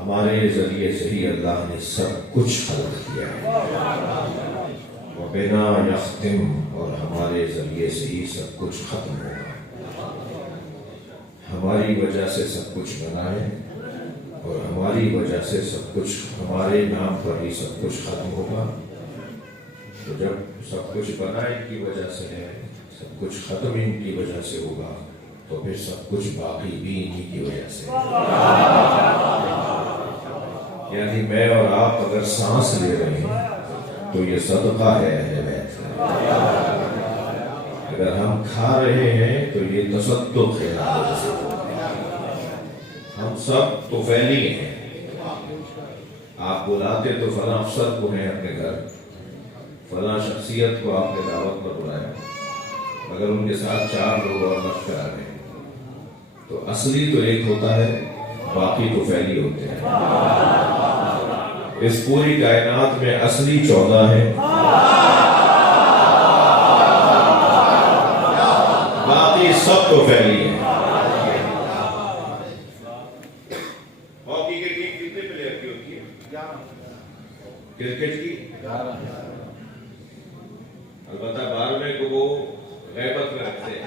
ہمارے ذریعے سے ہی اللہ نے سب کچھ خلق کیا ہے، وَبِنَا يَخْتِمُ، اور ہمارے ذریعے سے ہی سب کچھ ختم ہوگا۔ ہماری وجہ سے سب کچھ بنا ہے اور ہماری وجہ سے سب کچھ، ہمارے نام پر ہی سب کچھ ختم ہوگا۔ تو جب سب کچھ بنا ان کی وجہ سے ہے، سب کچھ ختم ان کی وجہ سے ہوگا، تو پھر سب کچھ باقی بھی انہی کی وجہ سے۔ یعنی میں اور آپ اگر سانس لے رہے ہیں تو یہ صدقہ ہے اہل بیت کا، اگر ہم کھا رہے ہیں تو یہ تصدق ہے۔ ہم سب تو فیلی ہیں، آپ بلاتے تو فلاں افسر کو ہیں اپنے گھر، فلاں شخصیت کو آپ نے دعوت پر بلایا، اگر ان کے ساتھ 4 لوگ اور مشق کرا رہے ہیں تو اصلی تو ایک ہوتا ہے، باقی تو فیلی ہوتے ہیں۔ اس پوری کائنات میں اصلی 14 ہے، باقی سب تو فیلی ہیں۔ ہاکی کی ٹیم کتنے پلیئر کی ہوتی ہے؟ کرکٹ کی البتہ 12ویں کو وہ غیبت میں رکھتے ہیں،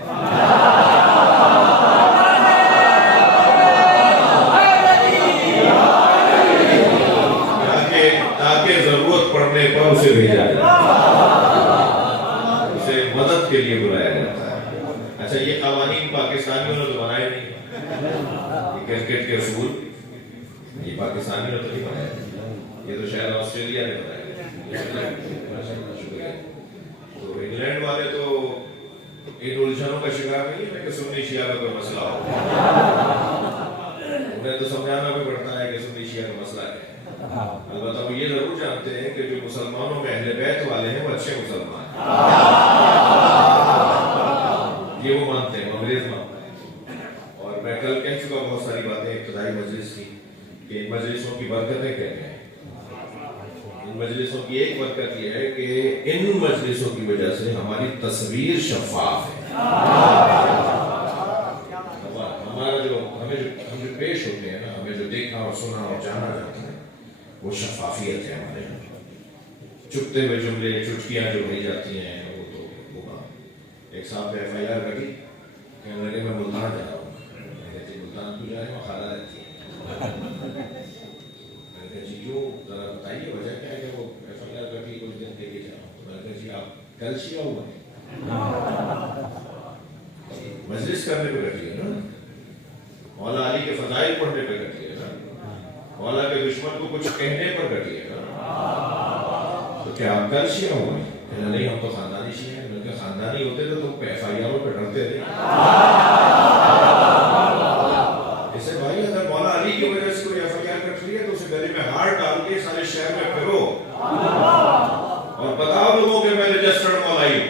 تاکہ ضرورت پڑنے پر اسے بھیجا جائے، اسے مدد کے لیے بلایا جاتا ہے۔ اچھا، یہ قوانین پاکستانیوں نے تو بنائے نہیں، یہ کرکٹ کے اصول یہ پاکستانیوں نے تو نہیں بنائے، یہ تو شاید آسٹریلیا نے بنائے۔ تو انگلینڈ والے تو ان الجھنوں کا شکار نہیں ہے کہ سنی شیعہ کا کوئی مسئلہ ہو، انہیں تو سمجھانا بھی پڑتا ہے کہ سنی شیعہ کا مسئلہ ہے۔ البتہ وہ یہ ضرور جانتے ہیں کہ جو مسلمانوں میں اہل بیت والے ہیں وہ اچھے مسلمان ہیں، یہ وہ مانتے ہیں، وہ انگریز مانتا ہے۔ اور میں کل کہہ چکا بہت ساری باتیں ابتدائی مجلس کی کہ ان مجلسوں کی برکتیں کیا ہیں۔ ان مجلسوں کی ایک برکت یہ ہے کہ ان مجلسوں کی وجہ سے ہماری تصویر شفاف ہے، ہمارا جو ہم جو پیش ہوتے ہیں نا، ہمیں جو دیکھا اور سنا اور جانا جاتا ہے وہ شفافیت ہے ہمارے یہاں۔ چپتے ہوئے جملے، چٹکیاں جو بھیج جاتی ہیں وہ تو ہوگا۔ ایک صاحب نے FIR کری، کہنے لگے میں ملتان جا رہا ہوں، میں کہتی ملتان کیوں جا رہے ہیں؟ وہ خالہ رہتی ہے۔ میں کہا جی کیوں، ذرا بتائیے وجہ کیا ہے کہ وہ FIR کری کچھ دن کے لیے جا رہا ہوں۔ میں کہا جی آپ کل شیعہ ہوا ہے؟ مجلس کرنے پہ کٹی ہے نا، مولا علی کے فضائل پڑھنے پہ کٹی ہے نا، مولا کے دشمن کو کچھ کہنے پر کٹی ہے نا، تو کیا آپ کل شیعہ ہوئے ہیں؟ کہنا نہیں ہم تو خاندانی شیعہ ہیں۔ میں نے کہا خاندانی ہوتے تو تم FIR پہ ڈرتے تھے؟ اسے بھائی اگر مولا علی کی وجہ سے کوئی FIR کٹ رہی ہے تو اسے گلے میں ہار ڈال کے سارے شہر میں پھرو اور بتاؤ لوگوں کہ میں رجسٹرڈ مولائی ہوں۔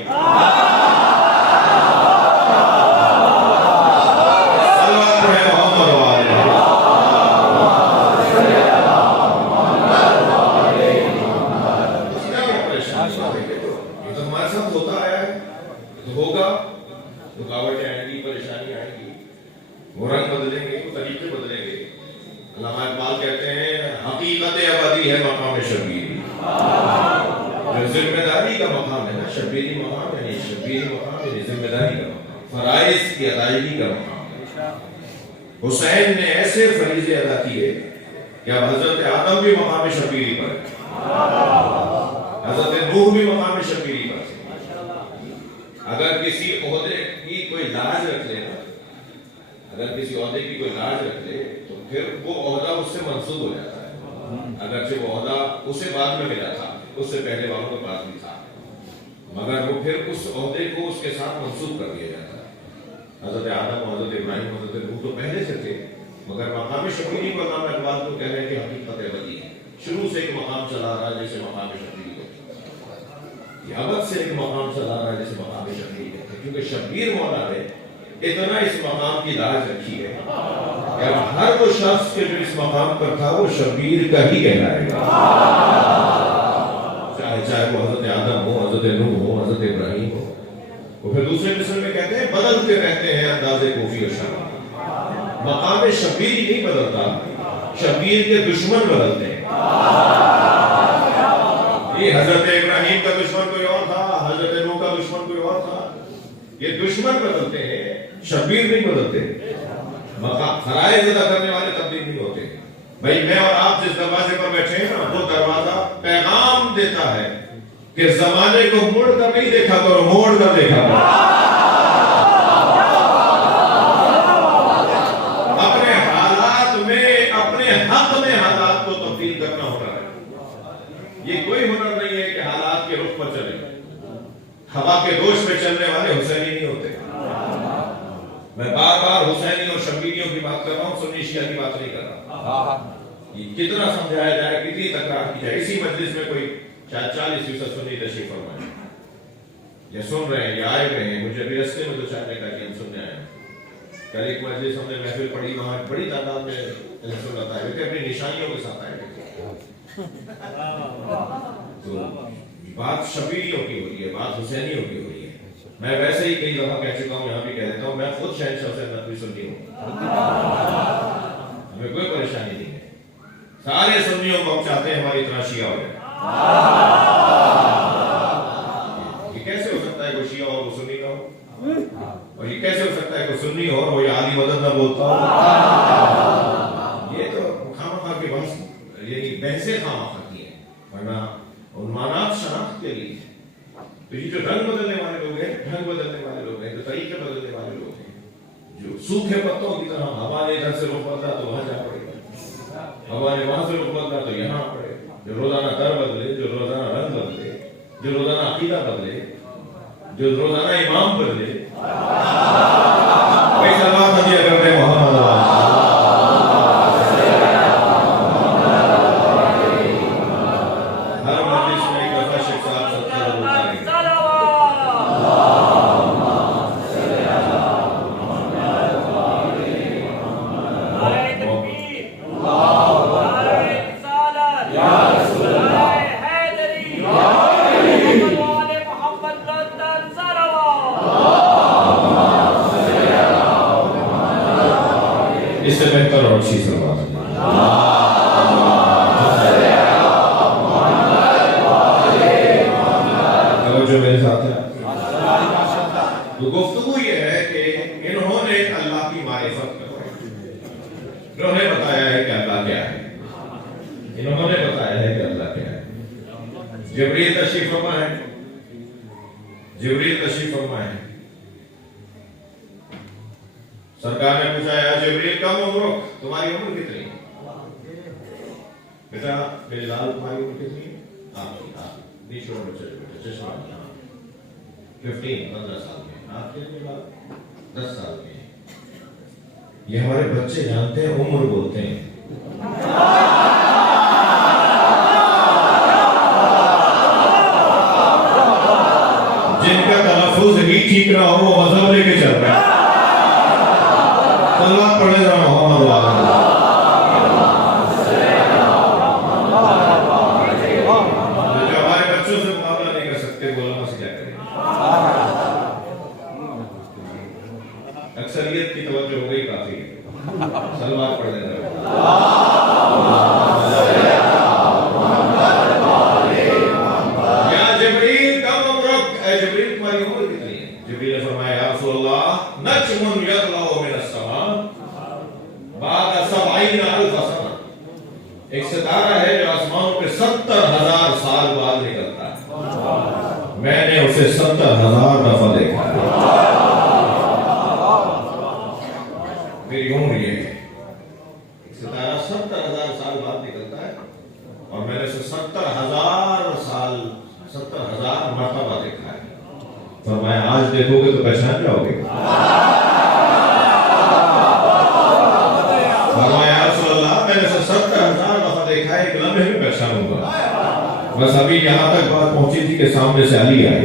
رکاوٹیں آئیں گی، پریشانی آئیں گی، وہ رنگ بدلیں گے، وہ طریقے بدلیں گے۔ علامہ اقبال کہتے ہیں حقیقت ابدی ہے مقام شبیری، جو ذمہ داری کا مقام ہے نا، شبیری مقام یعنی شبیری مقام یعنی ذمہ داری کا مقام، فرائض کی ادائیگی کا مقام ہے۔ حسین نے ایسے فریضے ادا کیے کہ اب حضرت آدم بھی مقام شبیری پر ہے، حضرت نوح بھی مقام شبیری پر ہے۔ اگر کسی عہدے کی کوئی لاج رکھ لے نا، اگر کسی عہدے کی کوئی لاج رکھ لے تو پھر وہ عہدہ اس سے منسوب ہو جاتا ہے، اگرچہ وہ عہدہ اسے بعد میں ملا تھا، اس سے پہلے والوں کے پاس بھی تھا، مگر وہ پھر اس عہدے کو اس کے ساتھ منسوب کر دیا جاتا ہے۔ حضرت آدم، حضرت ابراہیم، حضرت نوح تو پہلے سے تھے، مگر مقام شبیری کو علامہ اقبال کو کہہ رہے ہیں کہ حقیقت ابدی ہے، شروع سے ایک مقام چلا رہا ہے جیسے مقام شبیری کو، یہ ابد سے ایک مقام چلا رہا ہے جیسے مقام شبیر ہے، کیونکہ شبیر مولا نے اتنا اس مقام کی لاج رکھی ہے کہ اب ہر وہ شخص کے جو اس مقام پر تھا وہ شبیر کا ہی کہلائے گا، چاہے وہ حضرت آدم ہو، حضرت نوح ہو، حضرت ابراہیم ہو۔ وہ پھر دوسرے مصر میں کہتے ہیں بدلتے رہتے ہیں انداز کوفی و شرح، مقام شبیری نہیں بدلتا، شبیر کے دشمن بدلتے ہیں. یہ حضرت ابراہیم کا دشمن کوئی اور تھا, حضرت نوح کا دشمن کوئی اور تھا. یہ دشمن بدلتے ہیں, شبیر نہیں بدلتے. فرائض ادا کرنے والے تبدیل نہیں ہوتے. بھائی میں اور آپ جس دروازے پر بیٹھے ہیں نا, وہ دروازہ پیغام دیتا ہے کہ زمانے کو مڑ کر نہیں دیکھا کرو, موڑ کر دیکھا کرو. اپنے حالات میں, اپنے حق میں حالات کو تبدیل کرنا ہو رہا ہے. یہ کوئی ہنر نہیں ہے کہ حالات کے رخ پر چلے. ہوا کے دوش میں چلنے والے حسینی نہیں ہوتے. میں بار بار حسینی اور شبیریوں کی بات کر رہا ہوں, سنی شیعہ کی بات نہیں کر رہا. یہ کتنا سمجھایا جائے, کتنی تکرار کی جائے. اسی مجلس میں کوئی شاید 40% سنی تشریف فرمائے, یہ سن رہے ہیں, یہ آئے ہوئے ہیں. مجھے بھی رستے میں تو چاہنے کا کہ ہم سننے آئے ہیں. کل ایک مجلس ہم نے محفل پڑھی, وہاں بڑی تعداد میں سن رہا ہے کہ اپنی نشانیوں کے ساتھ آئے گئے. تو بات شبیریوں کی ہو رہی ہے, بات حسینیوں کی ہو رہی ہے. میں ویسے ہی کئی دفعہ کہہ چکا ہوں, یہاں بھی کہہ دیتا ہوں, میں خود شہنشاہ حسین ندوی سنی ہوں. ہمیں کوئی پریشانی نہیں ہے. سارے سنیوں کو ہم چاہتے ہیں ہماری طرح شیعہ ہو جائے. یہ کیسے ہو سکتا ہے کوئی شیعہ اور وہ سنی نہ ہو؟ اور یہ کیسے ہو سکتا ہے کوئی سنی ہو اور وہ عالی مدد نہ بولتا ہو؟ یہ تو خامخواہ کے بحث, یعنی بحثیں خامخواہ کی ہیں, ورنہ عنوانات شناخت کے لیے. تو یہ جو رنگ بدلنے والے لوگ ہیں, ڈھنگ بدلنے والے لوگ ہیں, جو طریقے بدلنے والے لوگ ہیں, جو سوکھے پتوں کی طرح ہمارے ادھر سے رخ بدلا تو وہاں جا پڑے گا, ہمارے وہاں سے رخ بدلا تو یہاں پڑے. جو روزانہ در بدلے, جو روزانہ رنگ بدلے, جو روزانہ عقیدہ بدلے, جو روزانہ امام بدلے, کوئی سلوات ہدیہ کرتے ہیں محمد ہر مجلس میں ایک دفعہ شیخ صاحب ستر ہوتا ہے. اس سے بہتر اور اچھی سلوات ہے. جو میرے ساتھ ہے, تو گفتگو یہ ہے کہ انہوں نے اللہ کی معرفت کروائی. انہوں نے بتایا ہے کہ اللہ کیا ہے, انہوں نے بتایا ہے کہ اللہ کیا ہے. جبریل تشریف فرما ہے, جبریل تشریف فرما ہے. سرکار نے پوچھا یا جبریل کم عمرک, تمہاری عمر کتنی ہے؟ بیٹا میرے لال تمہاری عمر کتنی ہے؟ آپ کی 15 سال میں. آپ کے 10 سال میں. یہ ہمارے بچے جانتے ہیں, عمر بولتے ہیں. جن کا تلفظ ہی ٹھیک نہ ہو وہ مذہب لے کے چل رہا ہے. اللہ پڑھے گا محمد والا. جو ہمارے بچوں سے مقابلہ نہیں کر سکتے, علماء سے کیا کریں. اکثریت کی توجہ ہو گئی کافی, سلوات پڑھ لینا. یا جبریل کم عمرک, اے جبریل تمہاری عمر کتنی ہے؟ جبریل نے فرمایا یا رسول اللہ نجم یطلع من السماء بعد 70,000 سنہ. ایک ستارہ ہے جو آسمانوں پہ 70,000 سال بعد نکلتا ہے. میں نے اسے 70,000 دفعہ دیکھا ہے. میری عمر یہ ہے. ایک ستارہ 70,000 سال بعد نکلتا ہے اور میں نے اسے 70,000 سال 70,000 مرتبہ دیکھا ہے. فرمایا آج دیکھو گے تو پہچان جاؤ گے. فرمایا رسول اللہ میں نے اسے 70,000 دفعہ دیکھا ہے, ایک لمحے میں پہچانوں گا. بس ابھی یہاں تک بات پہنچی تھی کہ سامنے سے علی آئے.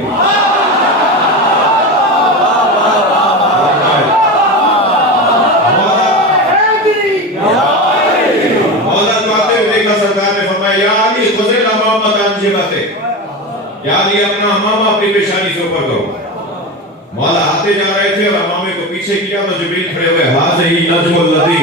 مولا تو آتے ہوئے دیکھا سرکار نے فرمایا یا علی خذ الامامۃ عن جبہتک, یا علی اپنا امامہ اپنی پیشانی سے اوپر کرو. مولا آتے جا رہے تھے اور امامے کو پیچھے کیا تو جبریل کھڑے ہوئے, ہاذہ نجم الذی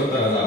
70,000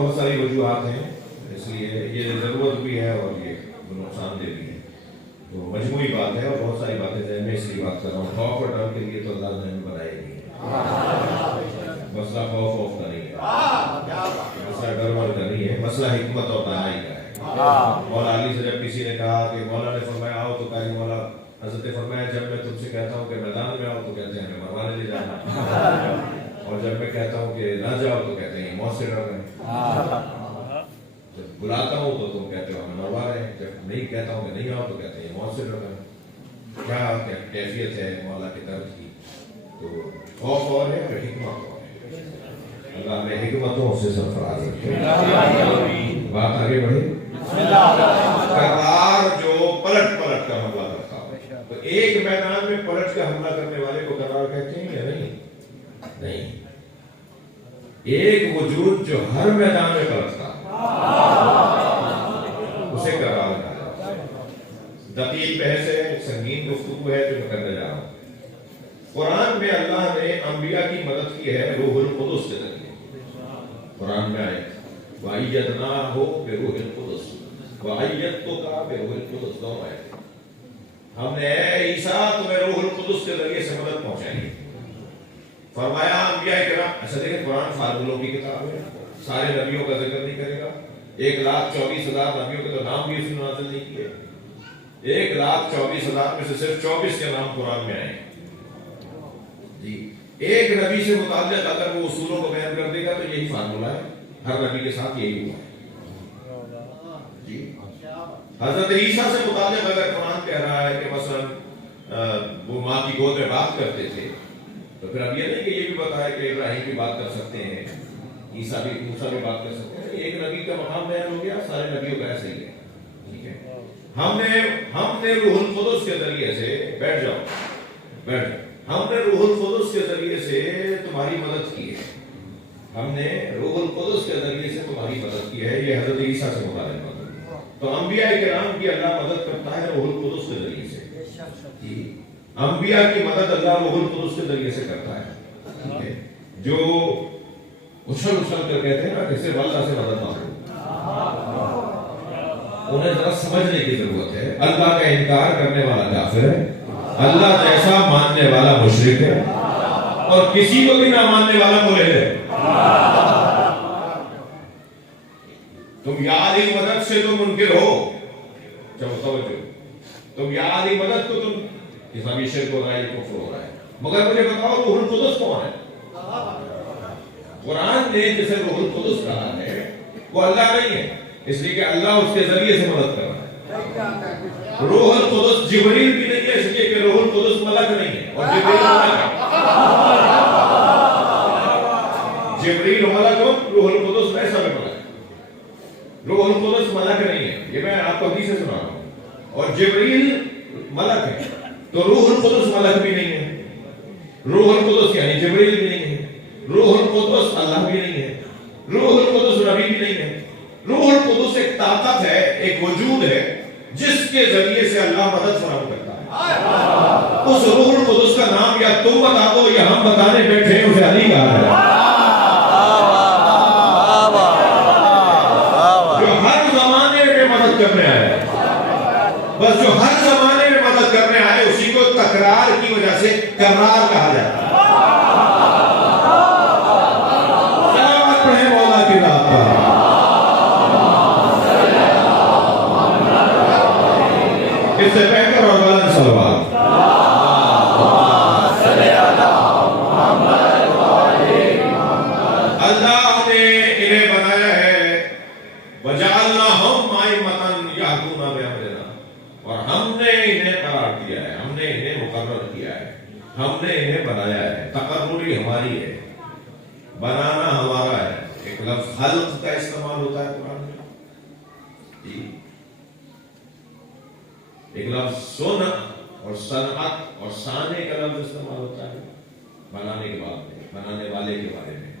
بہت ساری وجوہات ہیں، اس لیے یہ ضرورت بھی ہے اور یہ نقصان دہ بھی ہے، تو مجموعی بات ہے اور بہت ساری باتیں ذہن میں اس لیے بات کر رہا ہوں. خوف اور ڈر کے لیے تو اللہ نے بنائے نہیں ہے. مسئلہ خوف کا نہیں ہے، مسئلہ ڈر ور کا نہیں ہے، مسئلہ حکمت اور دانائی کا ہے. مولا علی سے جب کسی نے کہا کہ مولا نے فرمایا آؤ، تو کہا مولا حضرت نے فرمایا جب میں تم سے کہتا ہوں کہ میدان میں آؤ تو کہتے ہیں ہمیں مروانے لے جانا، اور جب میں کہتا ہوں کہ نہ جاؤ تو کہتے ہیں موت سے ڈر رہے ہیں. جب بلاتا ہوں تو تم کہتے ہو ہمیں مروا رہے ہیں، جب نہیں کہتا ہوں کہ نہیں آؤ تو کہتے ہیں موت سے ڈر رہے ہیں. کیا کیفیت ہے مولا کے درد کی. تو خوف اور ہے اور حکمت اور ہے. اللہ ہمیں حکمتوں سے سرفراز رکھے. بات آگے بڑھے. کرار جو پلٹ پلٹ کر حملہ کرتا ہو، تو ایک میدان میں پلٹ کر حملہ کرنے والے کو کرار کہتے ہیں یا نہیں؟ نہیں. ایک وجود جو ہر میدان میں پلٹتا اسے کرار کہا جاتا ہے. دقیق بحث ہے، سنگین گفتگو ہے جو میں کرنے جا رہا ہوں. قرآن میں اللہ نے انبیاء کی مدد کی ہے روح القدس کے ذریعے. قرآن میں آئے وَأَيَّدْنَاهُ بِرُوحِ الْقُدُسِ وَأَيَّدْتُكَ بِرُوحِ الْقُدُسِ. دونوں آئے ہم نے اے عیسیٰ تمہیں روح القدس کے ذریعے سے مدد پہنچائی. فرمایا انبیاء کرام. ایسا دیکھیں قرآن فارمولوں کی کتاب ہے، سارے نبیوں کا ذکر نہیں کرے گا. 1,24,000 نبیوں کے تو نام بھی اس نے نازل نہیں کیے. 1,24,000 میں سے صرف 24 کے نام قرآن میں آئے جی. ایک نبی سے متعلق اگر وہ اصولوں کو بیان کر دے گا تو یہی فارمولہ ہے، ہر نبی کے ساتھ یہی ہوا ہے جی. حضرت عیسیٰ سے متعلق اگر قرآن کہہ رہا ہے کہ مثلا وہ ماں کی گود میں بات کرتے تھے، تو پھر اب یہ نہیں کہ یہ بھی بتایا کہ ابراہیم بھی بات کر سکتے ہیں، عیسیٰ بھی موسیٰ بھی بات کر سکتے ہیں. ایک نبی کا مقام بیان ہو گیا، سارے نبیوں کا ایسے ہی ہے. ٹھیک ہے. ہم نے روح القدس کے ذریعے سے بیٹھ جاؤ. ہم نے روح القدس کے ذریعے سے تمہاری مدد کی ہے. ہم نے روح القدس کے ذریعے سے تمہاری مدد کی ہے. یہ حضرت عیسیٰ سے متعلق مدد. تو انبیاء کرام کی اللہ مدد کرتا ہے روح القدس کے ذریعے سے جی. انبیاء کی مدد اللہ روح القدس کے ذریعے سے کرتا ہے. ٹھیک ہے. جو اچھل کر کہتے ہیں نا کہ صرف اللہ سے مدد مانگو، انہیں ذرا سمجھنے کی ضرورت ہے. اللہ کا انکار کرنے والا کافر ہے، اللہ جیسا ماننے والا مشرک ہے، اور کسی کو بھی نہ ماننے والا ملحد ہے. تم یا علی مدد سے تم منکر ہو. توجہ، تم یا علی مدد کو تم اسلامی شرک ہو رہا ہے، کفر ہو رہا ہے. مگر مجھے بتاؤ روح القدس کون ہے؟ قرآن نے جسے روح القدس کہا ہے وہ اللہ نہیں ہے، اس لیے کہ اللہ اس کے ذریعے سے مدد کر رہا ہے. روح القدس جبریل بھی نہیں ہے، اس لیے کہ روح القدس ملک نہیں ہے، اور جبریل ملک ہے. جبریل ملک ہو، روح القدس ایسا بھی ملک. روح القدس ملک نہیں ہے، یہ میں آپ کو حدیث سے سنا رہا ہوں. اور جبریل ملک ہے، تو روح القدس ملک بھی نہیں ہے. روح القدس یعنی جبریل بھی نہیں ہے. روح القدس اللہ بھی نہیں ہے. روح القدس نبی بھی نہیں ہے. روح القدس ایک طاقت ہے، ایک وجود ہے جس کے ذریعے سے اللہ مدد فراہم کرتا ہے. اس روح القدس کا نام یا تم بتا دو یا ہم بتانے بیٹھے ہیں، اسے علی کہا ہے. جو ہر زمانے میں مدد کرنے آئے، بس جو ہر زمانے میں مدد کرنے آئے اسی کو تکرار کی وجہ سے کرار کہا جاتا ہے. مولا کی راہ پر اس سے بہتر اور بلند صلوات. اللہ نے انہیں بنایا ہے وَجَعَلْنَاهُمْ أَئِمَّةً يَهْدُونَ بِأَمْرِنَا، اور ہم نے انہیں قرار دیا ہے، ہم نے انہیں مقرر کیا ہے، ہم نے انہیں بنایا ہے. تقرری ہماری ہے، بنانا ہمارا ہے. ایک لفظ خلق کا استعمال ہوتا ہے قرآن میں جی. ایک لفظ صنع اور صنعت اور صانع کا لفظ استعمال ہوتا ہے بنانے کے بعد میں، بنانے والے کے بارے میں.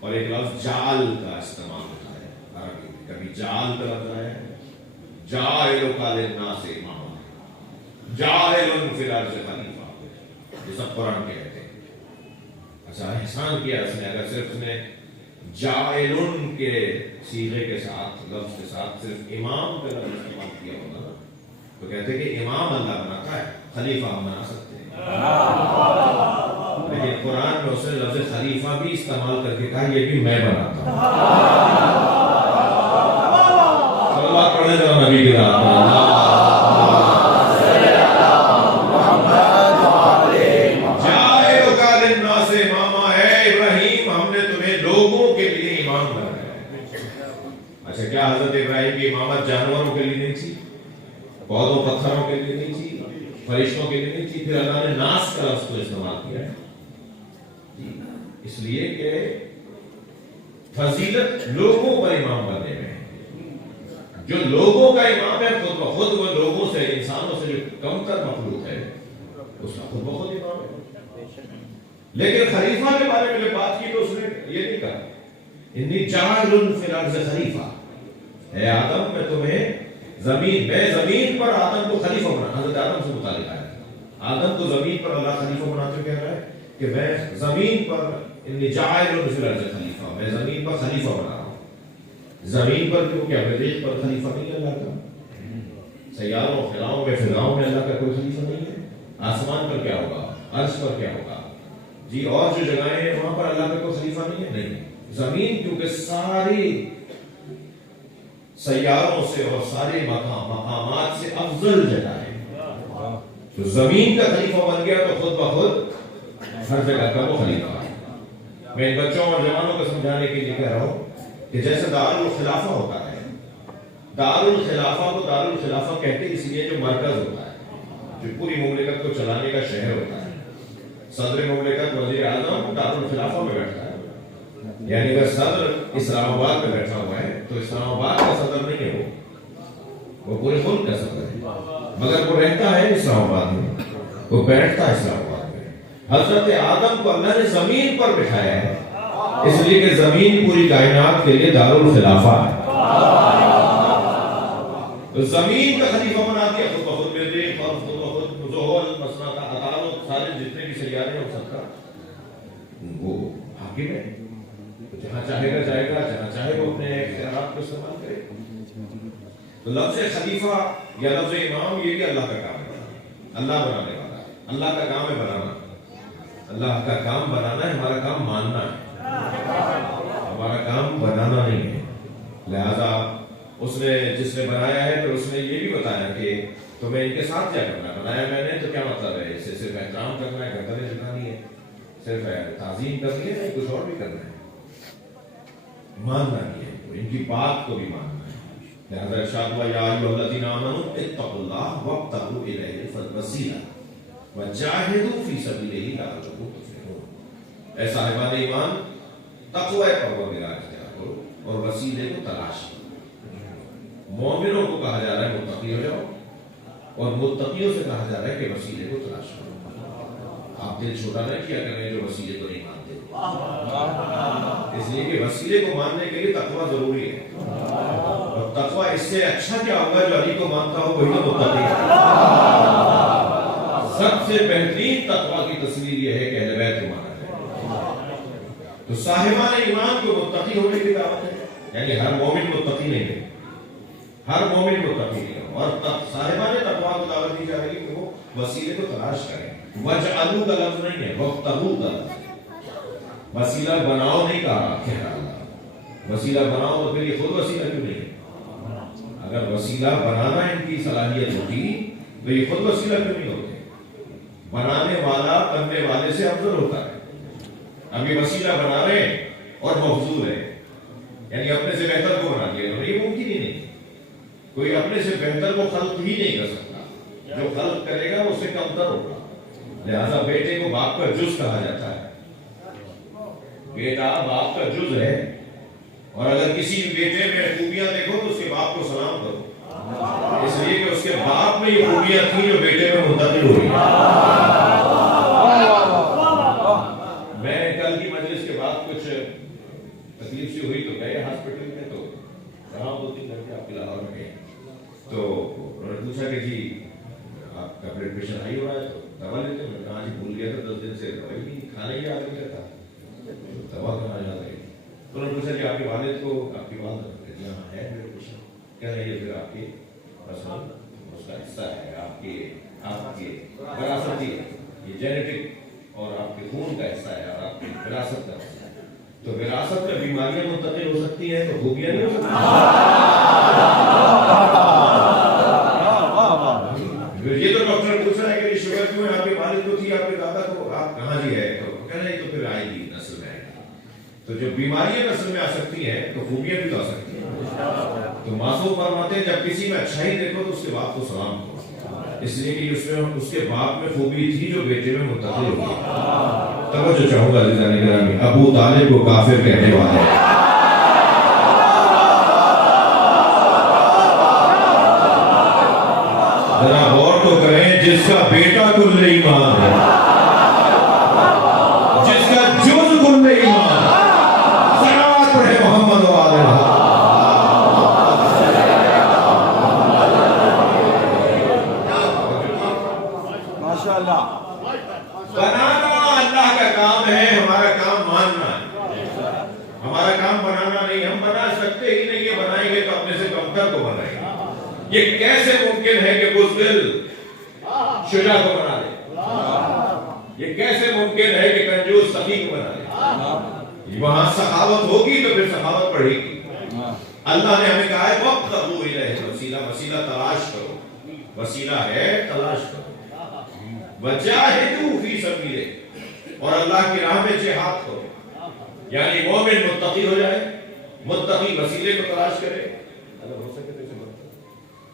اور ایک لفظ جعل کا استعمال ہوتا ہے عربی میں. کبھی جعل کا لفظ آیا ہے، جاعلک للناس اماما، جاعل فی الارض خلیفہ، یہ سب قرآن کے کہتے ہیں. اچھا احسان کیا اس نے، اگر صرف اس نے جاعلن کے صیغے کے ساتھ، لفظ کے ساتھ صرف امام کا لفظ استعمال کیا ہوگا نا تو کہتے ہیں کہ امام اللہ بناتا ہے، خلیفہ ہم بنا سکتے ہیں، لیکن قرآن میں اس نے لفظ خلیفہ بھی استعمال کر کے کہا یہ بھی میں بناتا ہوں۔ صلوات پڑھنے ذرا نبی کی رات میں، کیا حضرت ابراہیم کی امامت جانوروں کے لیے نہیں تھی، پودوں پتھروں کے لیے نہیں تھی، فرشتوں کے لیے نہیں تھی؟ پھر اللہ نے ناس کا لفظ کو استعمال کیا ہے اس لیے کہ فضیلت لوگوں پر امام بننے میں ہے۔ جو لوگوں کا امام ہے خود بخود وہ لوگوں سے، انسانوں سے جو کم تر مخلوق ہے اس کا خود بخود امام ہے۔ لیکن خلیفہ کے بارے میں جب بات کی تو اس نے یہ نہیں کہا انی جاعل فی الارض خلیفہ، اے آدم میں تمہیں میں زمین پر آدم کو خلیفہ بنا، حضرت آدم سے متعلق ہے، آدم کو زمین پر اللہ خلیفہ بناتے کہہ رہا ہے کہ میں زمین پر انی جاعل فی الارض خلیفہ، میں زمین پر خلیفہ بنا رہا ہوں۔ زمین پر کیوں؟ کیا مریخ پر خلیفہ نہیں ہے اللہ کا؟ سیاروں خلاؤں میں فضاؤں میں اللہ کا کوئی خلیفہ نہیں ہے؟ آسمان پر کیا ہوگا؟ عرش پر کیا ہوگا؟ جی اور جو جگہیں ہیں وہاں پر اللہ کا کوئی خلیفہ نہیں ہے؟ نہیں۔ زمین کیونکہ ساری سیاروں سے اور سارے مقامات سے افضل جگہ ہے، تو زمین کا خلیفہ بن گیا تو خود بخود ہر جگہ کا وہ خلیفہ ہے۔ میں ان بچوں اور جوانوں کو سمجھانے کے لیے کہہ رہا ہوں کہ جیسے دار الخلافہ ہوتا ہے، دار الخلافہ کو دار الخلافہ کہتے ہیں اس لیے جو مرکز ہوتا ہے، جو پوری مملکت کو چلانے کا شہر ہوتا ہے۔ صدر مملکت وزیر اعظم دار الخلافہ میں بیٹھتا ہے، یعنی اگر صدر اسلام آباد میں بیٹھا ہوا ہے تو اسلام آباد کا صدر نہیں ہے، وہ پورے ملک کا صدر ہے، مگر وہ رہتا ہے اسلام آباد میں، وہ بیٹھتا ہے اسلام آباد میں۔ حضرت آدم کو اللہ نے زمین پر بٹھایا ہے اس لیے کہ زمین پوری کائنات کے لیے دار الخلافہ ہے، تو زمین کا خلیفہ بنا دیا، خود بخود مریخ اور خود بخود زحل مثلا عطارد سارے جتنے بھی سیارے ہیں سب کا وہ حاکم ہے، جہاں چاہے گا جائے گا، جہاں چاہے وہ اپنے اختیارات کو استعمال کرے۔ تو لفظ خلیفہ یا لفظ امام یہ بھی اللہ کا کام ہے، اللہ بنانے والا ہے، اللہ کا کام ہے بنانا، اللہ کا کام بنانا ہے، ہمارا کام ماننا ہے، ہمارا کام بنانا نہیں ہے۔ لہذا اس نے جس نے بنایا ہے پھر اس نے یہ بھی بتایا کہ تمہیں ان کے ساتھ کیا کرنا ہے، بنایا میں نے تو کیا مطلب ہے، اسے صرف احترام کرنا ہے، گردنیں جھکانی ہے، صرف تعظیم کرنی ہے، نہیں کچھ اور بھی کرنا ہے، ماننا بھی ہے، ان کی بات کو بھی ماننا ہے۔ لہذا ارشاد ہوا یا ایھا الذین آمنوا اتقوا اللہ وابتغوا الیہ الوسیلہ وجاہدوا فی سبیلہ لعلکم تفلحون۔ اے صاحبان ایمان تقوی پروردگار اختیار کرو اور وسیلے کو تلاش کرو۔ مومنوں کو کہا جا رہا ہے متقی ہو جاؤ اور متقیوں سے کہا جا رہا ہے کہ وسیلے کو تلاش کرو۔ آپ دل چھوٹا نہ کیا کریں جو وسیلے کو نہیں مانتے، اس لیے کہ وسیلے کو ماننے کے لیے تقوی ضروری ہے، اور تقوی اس سے اچھا کیا ہوگا جو علی کو مانتا ہو وہی تو متقی ہے۔ سب سے بہترین تقوی کی تصویر یہ ہے کہ اہل بیت کو مانا جائے۔ تو صاحبان ایمان کو متقی ہونے کی دعوت ہے، یعنی ہر مومن متقی نہیں ہے، ہر مومن متقی نہیں ہے، اور صاحبان تقوی کو دعوت دی جا رہی ہے کہ وہ وسیلے کو تلاش کریں۔ وجعلوا کا لفظ نہیں ہے، وابتغوا کا لفظ، وسیلہ بناؤ نہیں کہا، کہہ رہا وسیلہ بناؤ تو پھر یہ خود وسیلہ کیوں نہیں ہے؟ اگر وسیلہ بنانا ان کی صلاحیت ہوتی تو یہ خود وسیلہ کیوں نہیں ہوتے؟ بنانے والا کرنے والے سے افضل ہوتا ہے۔ اب یہ وسیلہ بنا رہے ہیں اور مفضول ہے، یعنی اپنے سے بہتر کو بنا دیا، یہ ممکن ہی نہیں، کوئی اپنے سے بہتر کو خلق ہی نہیں کر سکتا، جو خلق کرے گا اس سے کمتر ہوگا۔ لہذا بیٹے کو باپ کا جز کہا جاتا ہے، بیٹا باپ کا جز ہے، اور اگر کسی بیٹے میں خوبیاں دیکھو تو اس کے باپ کو سلام کرو، اس لیے کہ اس کے باپ میں یہ خوبیاں تھیں جو بیٹے میں منتقل ہوئی۔ میں کل کی مجلس کے بعد کچھ تکلیف سی ہوئی تو گئے ہاسپٹل میں، تو رہا 2-3 گھنٹے آپ کے لاہور میں گئے، تو انہوں نے پوچھا کہ جی آپ کا بلڈ پریشر ہائی ہو رہا ہے تو دوا لیتے ہیں؟ میں نے کہا جی بھول گیا تھا 10 دن سے دوائی بھی کھانا ہی یاد نہیں رہتا، دوا کہاں یاد رہے گی؟ انہوں نے پوچھا کہ آپ کے والد کو آپ کی والد یہاں ہے میرے پوچھا کہہ رہے یہ پھر آپ کے اس کا حصہ ہے آپ کے وراثتی ہے یہ جینیٹک اور آپ کے خون کا حصہ ہے اور آپ کی وراثت کا حصہ ہے تو وراثت میں بیماریاں منتقل ہو سکتی ہیں تو خوبیاں نہیں ہو سکتی یہ تو ڈاکٹر پوچھ رہا ہے کہ شوگر کیوں ہے آپ کے والد کو تھی آپ کے دادا کو آپ کہاں جی ہے تو کہہ رہے تو پھر آئے گی نسل میں آئے گی تو جو بیماریاں نسل میں آ سکتی ہیں تو خوبیاں بھی تو آ سکتی ہیں تو معصوم فرماتے ہیں جب کسی میں اچھائی دیکھو تو اس کے باپ کو سلام کرو اس لیے کہ اس کے باپ میں خوبی تھی جو بیٹے میں منتقل ہو گئی توجہ چاہوں گا عزیزان گرامی ابو طالب کو کافر کہنے والے ذرا غور تو کریں جس کا بیٹا کل ایمان ہے جس کا جز کل ایمان صلوات پڑھے محمد و آل محمد بنانا اللہ کا کام ہے ہمارا کام ماننا ہے ہمارا کام بنانا نہیں ہم بنا سکتے ہی نہیں یہ بنائیں گے تو اپنے سے کمتر کو بنائیں گے یہ کیسے ممکن ہے کہ بزدل شجاع کو بنا لے یہ کیسے ممکن ہے کہ کنجوس سخی کو بنا لے وہاں سخاوت ہوگی تو پھر سخاوت بڑھے گی اللہ نے ہمیں کہا ہے وابتغوا الیہ الوسیلہ وسیلہ تلاش کرو وسیلہ ہے تلاش کرو وجاہدوا فی سبیلہ اور اللہ کی راہ میں جہاد کرو یعنی مومن متقی ہو جائے متقی وسیلے کو تلاش کرے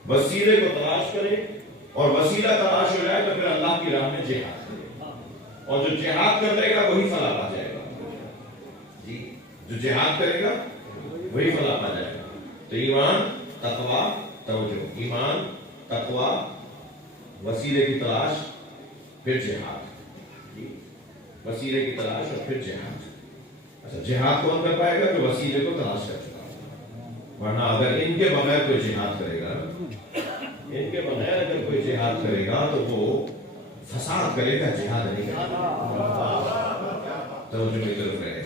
وسیلے کو تلاش کرے اور وسیلہ تلاش ہو جائے تو پھر اللہ کی راہ میں جہاد کرے اور جو جہاد کر لے گا وہی فلاح پا جائے گا جی جو جہاد کرے گا وہی فلاح پا جائے گا تو ایمان تقوی توجہ ایمان تقوی وسیلے کی تلاش پھر جہاد وسیلے کی تلاش اور پھر جہاد اچھا جہاد کون کر پائے گا کہ وسیلے کو تلاش کر چکا ورنہ اگر ان کے بغیر کوئی جہاد کرے گا ان کے بغیر اگر کوئی جہاد کرے گا تو وہ فساد کرے گا جہاد نہیں کرے گا توجہ کی طرف رہے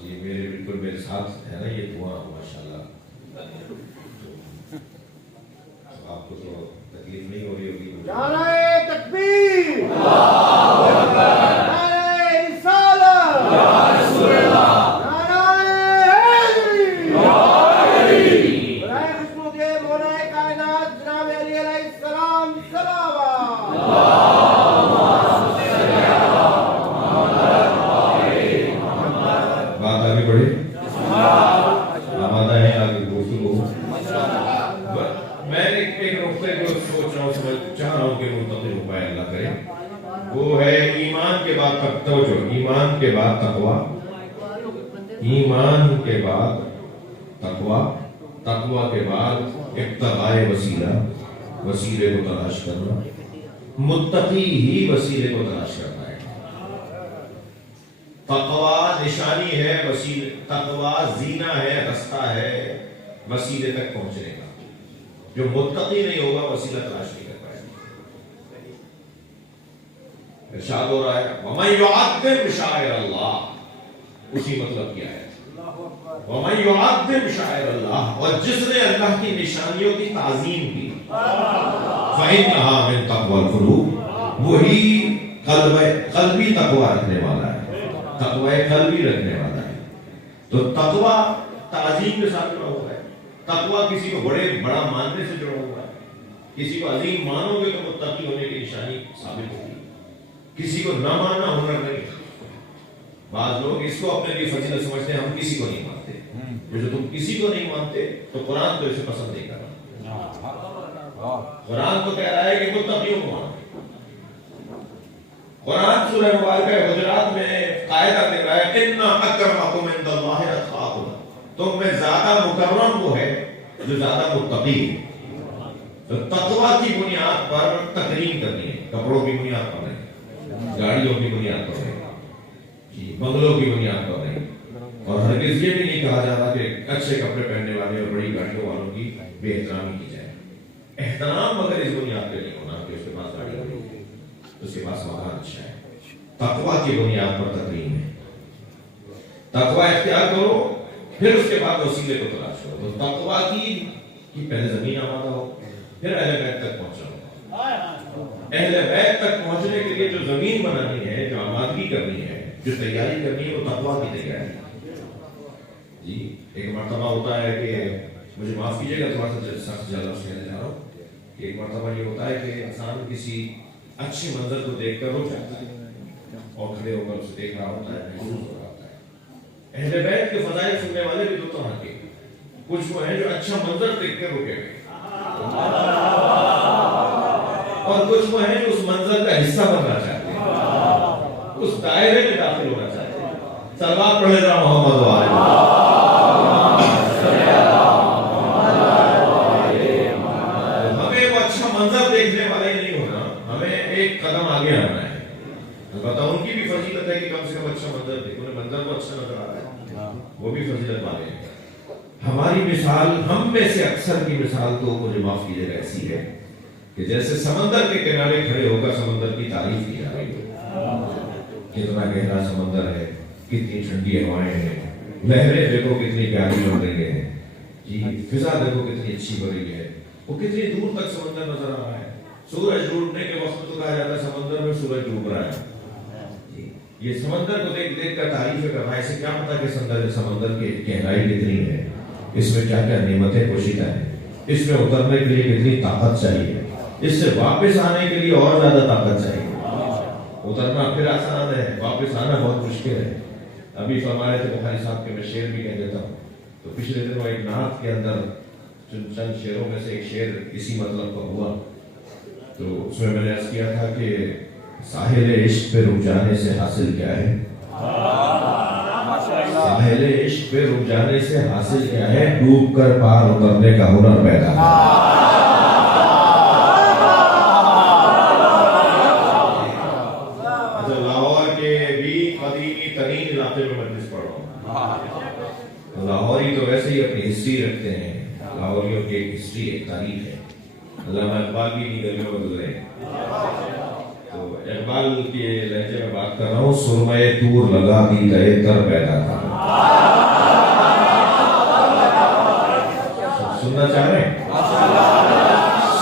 جی میرے بالکل میرے ساتھ ہے نا یہ دعا ماشاءاللہ آپ کو تو تکلیف نہیں ہو رہی ہوگی نعرہ تکبیر اللہ اکبر نعرہ رسالت یا رسول اللہ نعرہ حیدری یا علی برائے خشنود مولا کائنات جناب علی علیہ السلام صلوات بات آگے بڑھے آمادہ ہے آگے گفتگو میں نے ایک نقطے کو سوچ رہا ہوں سمجھ چاہ رہا ہوں کہ منتقل ہو پائے اللہ کرے وہ ہے ایمان کے بعد توجہ ایمان کے بعد تقوی ایمان کے بعد تقوی تقوی کے بعد ابتغاء وسیلہ وسیلے کو تلاش کرنا متقی ہی وسیلے کو تلاش کرتا ہے تقوی نشانی ہے وسیلے تقوی زینہ ہے رستہ ہے وسیلے تک پہنچنے کا جو متقی نہیں ہوگا وسیلہ تلاش نہیں کر پائے گا ارشاد ہو رہا ہے وَمَن يُعَظِّمْ شَعَائِرَ اللَّهِ اسی مطلب کیا ہے وَمَن يُعَظِّمْ شَعَائِرَ اللَّهِ اور جس نے اللہ کی نشانیوں کی تعظیم کی فَإِنَّهَا مِن تَقْوَى الْقُلُوبِ وہی قلبی تقوی رکھنے والا ہے تقوی قلبی رکھنے والا ہے تو تقوی تعظیم کے ساتھ جڑا ہوا ہے تقوی کسی کو بڑا ماننے سے جڑا ہوا ہے کسی کو عظیم مانو گے تو متقی ہونے کی نشانی ثابت ہوگی کسی کو نہ ماننا ہنر نہیں بعض لوگ اس کو اپنے لیے فضیلت سمجھتے ہیں ہم کسی کو نہیں مانتے جو تم کسی کو نہیں مانتے تو قرآن تو اسے پسند نہیں کر رہا قرآن تو کہہ رہا ہے کہ متقیوں کو مانو قرآن سورہ مبارکہ حجرات میں قاعدہ دے رہا ہے اِنَّ أَكْرَمَكُمْ عِندَ اللَّهِ أَتْقَاكُمْ تم میں زیادہ مکرم وہ ہے جو زیادہ متقی ہے تو تقوی کی بنیاد پر تکریم کرنی ہے کپڑوں کی بنیاد پر نہیں گاڑیوں کی بنیاد پر نہیں بنگلوں کی بنیاد پر نہیں اور ہرگز یہ بھی نہیں کہا جا رہا کہ اچھے کپڑے پہننے والے اور بڑی گاڑیوں والوں کی بے احترامی کی جائے احترام مگر اس بنیاد پہ نہیں ہونا کہ اس کے پاس گاڑی ہوگی اس کے پاس مکان اچھا ہے تقوی کی بنیاد پر تکریم ہے تقوی اختیار کرو، پھر اس کے بعد وسیلے کو تلاش کرو. تو تقوی کی پہلے زمین آمادہ ہو، پھر اہل بیت تک پہنچنا. اہل بیت تک پہنچنے کے لیے جو زمین بنانی ہے، جو آمادگی کرنی ہے، جو تیاری کرنی ہے، وہ تقوی کی تیاری ہے. جی ایک مرتبہ ہوتا ہے کہ مجھے معاف کیجیے گا تھوڑا سا سخت زیادہ کہنے جا رہا ہوں. ایک مرتبہ یہ ہوتا ہے کہ انسان کسی اچھے منظر کو دیکھ کر رک جاتا ہے اور کھڑے ہو کر اسے دیکھ رہا ہوتا ہے، محسوس ہو رہا ہوتا ہے. اہل بیت کے فضائل سننے والے بھی دو طرح کے، کچھ وہ ہیں جو اچھا منظر دیکھ کر رکے ہوئے، اور کچھ وہ ہیں جو اس منظر کا حصہ بننا چاہتے ہیں، اس دائرے میں داخل ہونا چاہتے ہیں. صلوات پڑھے ذرا محمد و آل محمد. ہمیں وہ اچھا منظر دیکھنے والے نہیں ہونا، ہمیں ایک قدم آگے آنا ہے. البتہ ان کی بھی فضیلت ہے کہ کم سے کم اچھا منظر دیکھو، انہیں منظر کو اچھا نظر آ رہا ہے، وہ بھی فضیلت والے ہیں. ہماری مثال، ہم میں سے اکثر کی مثال تو مجھے معاف کیجیے گا ایسی ہے کہ جیسے سمندر کے کنارے کھڑے ہو کر سمندر کی تعریف کی جا رہی ہو. کتنا گہرا سمندر ہے، کتنی ٹھنڈی ہوائیں ہیں، لہریں دیکھو کتنی پیاری بن رہی ہیں. جی فضا دیکھو کتنی اچھی ہو رہی ہے، وہ کتنی دور تک سمندر نظر آ رہا ہے. سورج ڈوبنے کے وقت تو کہا جاتا ہے سمندر میں سورج ڈوب رہا ہے. یہ سمندر کو دیکھ دیکھ کر تعریفیں کر رہا ہے. اسے کیا پتا کہ سمندر کی گہرائی کتنی ہے، اس میں کیا کیا نعمتیں پوشیدہ ہیں، اس میں اترنے کے لیے کتنی طاقت چاہیے، اس سے واپس آنے کے لیے اور زیادہ طاقت چاہیے. اترنا پھر آسان ہے، واپس آنا بہت مشکل ہے. ابھی فرما رہے تھے بخاری صاحب کے، میں شعر بھی کہہ دیتا ہوں. تو پچھلے دنوں ایک نعت کے اندر چند شعروں میں سے ایک شعر اسی مطلب کا ہوا. تو اس میں نے عرض کیا تھا کہ ساحل عشق پہ رک جانے سے حاصل کیا ہے، ساحل عشق پہ رک جانے سے حاصل کیا ہے، ڈوب کر پار اترنے کا ہنر پیدا ہے. اچھا لاہور کے بھی قدیمی ترین علاقے میں مجلس پڑھ رہا ہوں. لاہوری تو ویسے ہی اپنی ہسٹری رکھتے ہیں، لاہوریوں کی ایک ہسٹری، ایک تاریخ ہے. علامہ اقبال بھی انہی گلیوں میں گزرے. تو اقبال کے لہجے میں بات کر رہا ہوں. سرمے طور لگا دی گئے تر پیدا کر. سننا چاہ رہے ہیں؟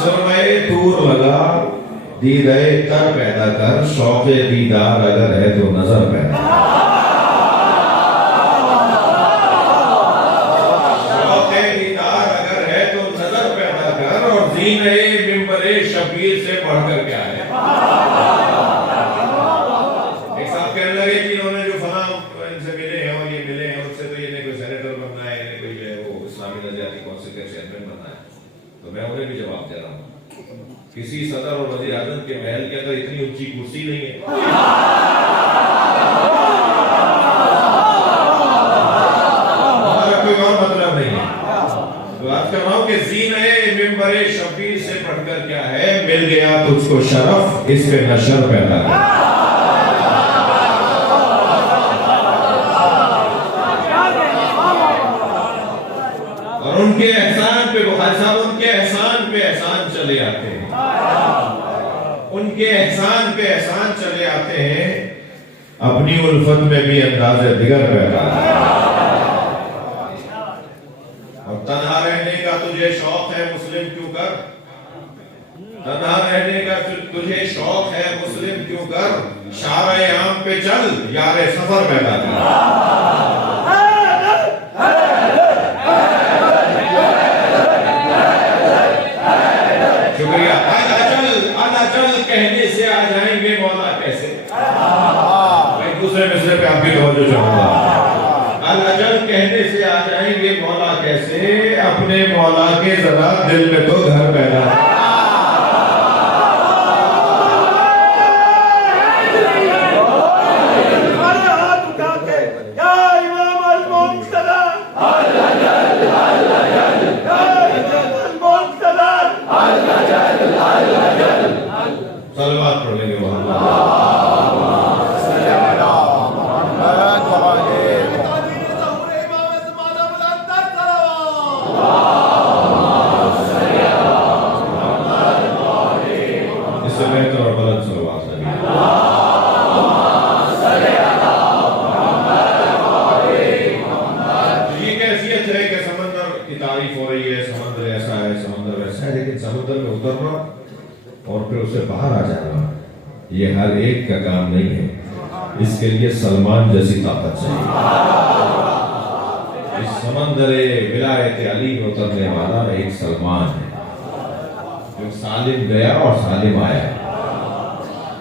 سرمے طور لگا دی گئے تر پیدا کر، شوق دیدار اگر ہے تو نظر پیدا کر. شوق دیدار اگر ہے تو نظر پیدا کر، اور زینہ منبر شبیر سے بڑھ کر کیا ہے. ایک صاحب کہنے لگے کہ انہوں نے جو فلاں ان سے ملے ہیں اور یہ ملے ہیں، ان سے تو یہ نہیں کوئی سینیٹر بننا ہے، نہیں کوئی جو ہے وہ اسلامی نظریاتی کونسل کا چیئرمین بننا ہے. تو میں انہیں بھی جواب دے رہا ہوں، کسی صدر اور وزیر اعظم کے محل کے اندر اتنی اونچی کرسی نہیں ہے. ہمارا کوئی اور مطلب نہیں ہے. تو بات کر رہا ہوں کہ زینہ منبر شبیر سے پڑھ کر کیا ہے، مل گیا تجھ کو شرف، اس پہ نشر پیدا کر. اور ان کے احسان پہ بخاری صاحب، ان کے احسان پہ احسان چلے آتے ہیں، ان کے احسان پہ احسان چلے آتے ہیں. اپنی الفت میں بھی انداز دیگر پیدا ہے. اور تنہا رہنے کا تجھے شوق ہے مسلم کیوں کر، تنہا رہنے کا تجھے شوق ہے مسلم کیوں کر، شارع عام پہ چل یار سفر پیدا کر. شکریہ. آنا چل کہنے سے آ جائیں گے مولا کیسے. میں دوسرے مصرے پہ آپ کی توجہ چاہوں گا. آنا چل کہنے سے آ جائیں گے مولا کیسے، اپنے مولا کے ذرا دل میں تو گھر پیدا ہے. صلوات پڑھ لیں گے وہاں. اسے باہر آ جانا یہ ہر ایک کا کام نہیں ہے. اس کے لیے سلمان جیسی طاقت چاہیے. اس سمندر ولایت علی میں اترنے والا ایک سلمان ہے جو سالم گیا اور سالم آیا.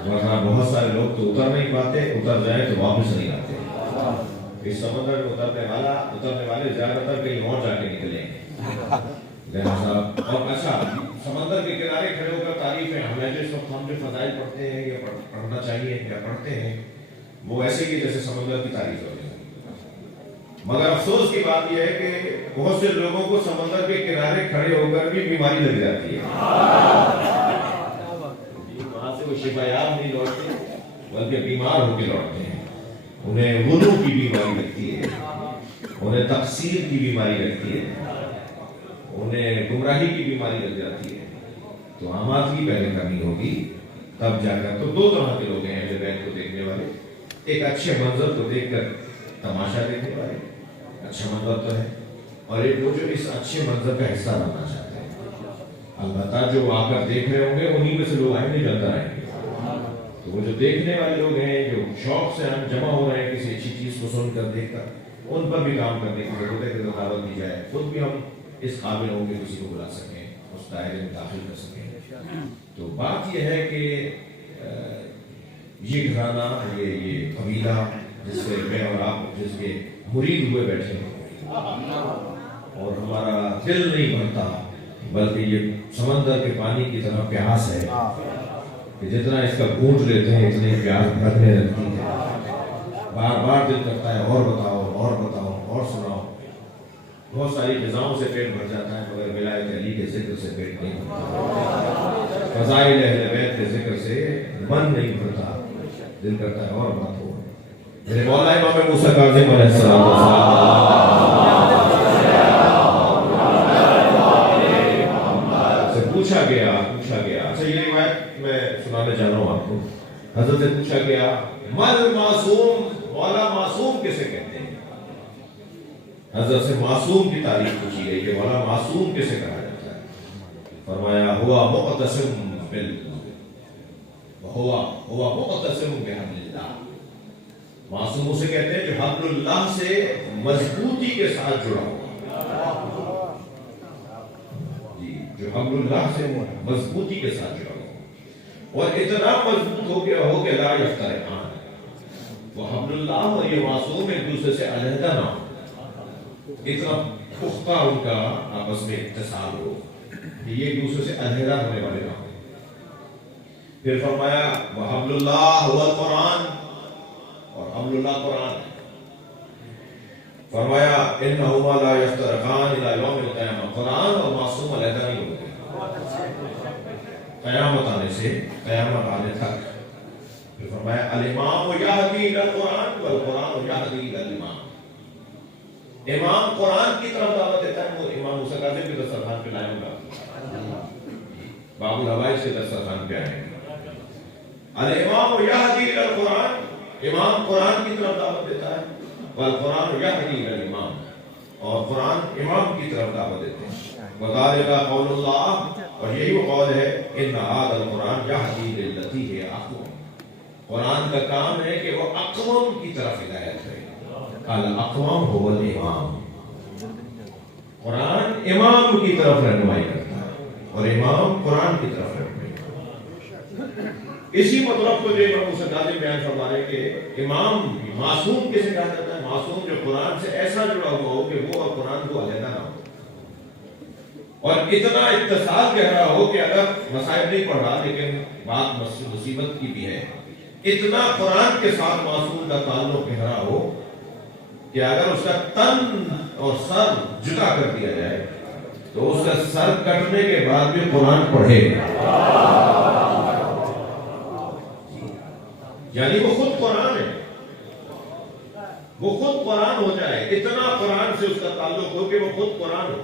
ورنہ بہت سارے لوگ تو اتر نہیں پاتے, اتر جائیں تو واپس نہیں آتے. اس سمندر میں اترنے والے زیادہ تر کہیں اور جا کے نکلیں گے. لہٰذا اور اچھا سمندر کے کنارے کھڑے ہو کر تعریفیں ہمیں جس وقت ہم جو فضائل پڑھتے ہیں یا پڑھنا چاہیے یا پڑھتے ہیں وہ ایسے ہی جیسے سمندر کی تعریف ہوتی ہے. مگر افسوس کی بات یہ ہے کہ بہت سے لوگوں کو سمندر کے کنارے کھڑے ہو کر بھی بیماری لگ جاتی ہے. وہاں سے وہ شفا یاب نہیں لوٹتے بلکہ بیمار ہو کے لوٹتے ہیں. انہیں وضو کی بیماری لگتی ہے, انہیں تقصیر کی بیماری لگتی ہے, انہیں گمراہی کی بیماری لگ جاتی ہے. تو آمادگی پہلے کرنی ہوگی تب جا کر. تو دو طرح کے لوگ ہیں اہل بیت کو دیکھنے والے. ایک اچھے منظر کو دیکھ کر تماشا دیکھنے والے, اچھا منظر تو ہے, اور ایک وہ جو اس اچھے منظر کا حصہ بننا چاہتے ہیں. البتہ جو آ کر دیکھ رہے ہوں گے انہی میں سے لوگ آئیں گے جلتا رہیں گے. تو وہ جو دیکھنے والے لوگ ہیں جو شوق سے ہم جمع ہو رہے ہیں کسی اچھی چیز کو سن کر دیکھ کر, ان پر بھی کام کرنے کی ضرورت ہے کہ دعوت دی جائے. خود بھی ہم اس قابل ہوں گے کسی کو بلا سکیں, اس دائرے میں داخل کر سکیں. تو بات یہ ہے کہ یہ گھرانہ یہ قبیلہ جس سے میں اور آپ جس کے مرید ہوئے بیٹھے ہیں اور ہمارا دل نہیں بھرتا بلکہ یہ سمندر کے پانی کی طرح پیاس ہے کہ جتنا اس کا گھونٹ لیتے ہیں اتنے پیاس بھرنے لگتی ہے. بار بار دل کرتا ہے اور بتاؤ اور سناؤ. بہت ساری غذاؤں سے پیٹ بھر جاتا ہے مگر ولایت علی کے ذکر سے پیٹ نہیں بھرتا. فضائل اہل بیت کے ذکر سے من نہیں بھرتا, دل کرتا ہے اور بات ہو. میرے مولا امام موسیٰ کاظم علیہ السلام سے پوچھا گیا. اچھا یہ روایت میں سنانے جا رہا ہوں آپ کو. حضرت سے پوچھا گیا مل معصوم, مولا معصوم کسے کہتے ہیں؟ حضرت سے معصوم کی تعریف پوچھی گئی کہ مولا معصوم کسے کہا جاتا ہے؟ فرمایا ہوا مقتسم بحبل اللہ. معصوم اسے کہتے ہیں جو حبل اللہ سے مضبوطی کے ساتھ جڑا ہوا, جی جو حبل اللہ سے مضبوطی کے ساتھ جڑا ہوا اور اتنا مضبوط ہو گیا ہو کہ لا یفترقان. وہ حبل اللہ اور یہ معصوم ایک دوسرے سے علیحدہ نہ ہو, اتنا پختہ ان کا آپس میں اتصال ہو کہ یہ ایک دوسرے سے علیحدہ ہونے والے نہ ہو. پھر فرمایا وحبل اللہ هو القرآن, اور حبل اللہ قرآن ہے. فرمایا انہما لا یفترقان الی یوم القیامہ. قرآن اور معصوم علیحدہ نہیں ہوتے قیامت آنے سے قیامت آنے تک. پھر فرمایا الامام یہدی الی القرآن والقرآن یہدی الی الامام. امام قرآن کی طرف دعوت دیتا ہے. وہ امام موسیٰ کاظم کے دسترخوان پہ لائیں گا, باب الحوائج کے دسترخوان پہ آئیں گے. الامام یہدی الی القرآن, امام قرآن کی طرف دعوت دیتا ہے. والقرآن یہدی الی الامام, اور قرآن امام کی طرف دعوت دیتے ہیں. وذالک قول اللہ, اور یہی وہ قول ہے ان ھذا القرآن یہدی للتی ہی اقوم. قرآن کا کام ہے کہ وہ اقوام کی طرف ہدایت کرے. الاقوام هو الامام. قرآن امام کی طرف رہنمائی کرتا ہے اور امام قرآن کی طرف رہنمائی کرتا ہے. اسی مطلب کو جو امام موسیٰ کاظم بیان فرما رہے کہ امام معصوم کسے کہا جاتا ہے؟ معصوم جو قرآن سے ایسا جڑا ہوا ہو کہ وہ اور قرآن کو علیحدہ نہ ہو, اور اتنا اتصال گہرا ہو کہ اگر مصائب نہیں پڑھ رہا لیکن بات مصیبت کی بھی ہے, اتنا قرآن کے ساتھ معصوم کا تعلق گہرا ہو کہ اگر اس کا تن اور سر جدا کر دیا جائے تو اس کا سر کٹنے کے بعد بھی قرآن پڑھے. یعنی وہ خود قرآن ہے, وہ خود قرآن ہو جائے. اتنا قرآن سے اس کا تعلق ہو کہ وہ خود قرآن ہو.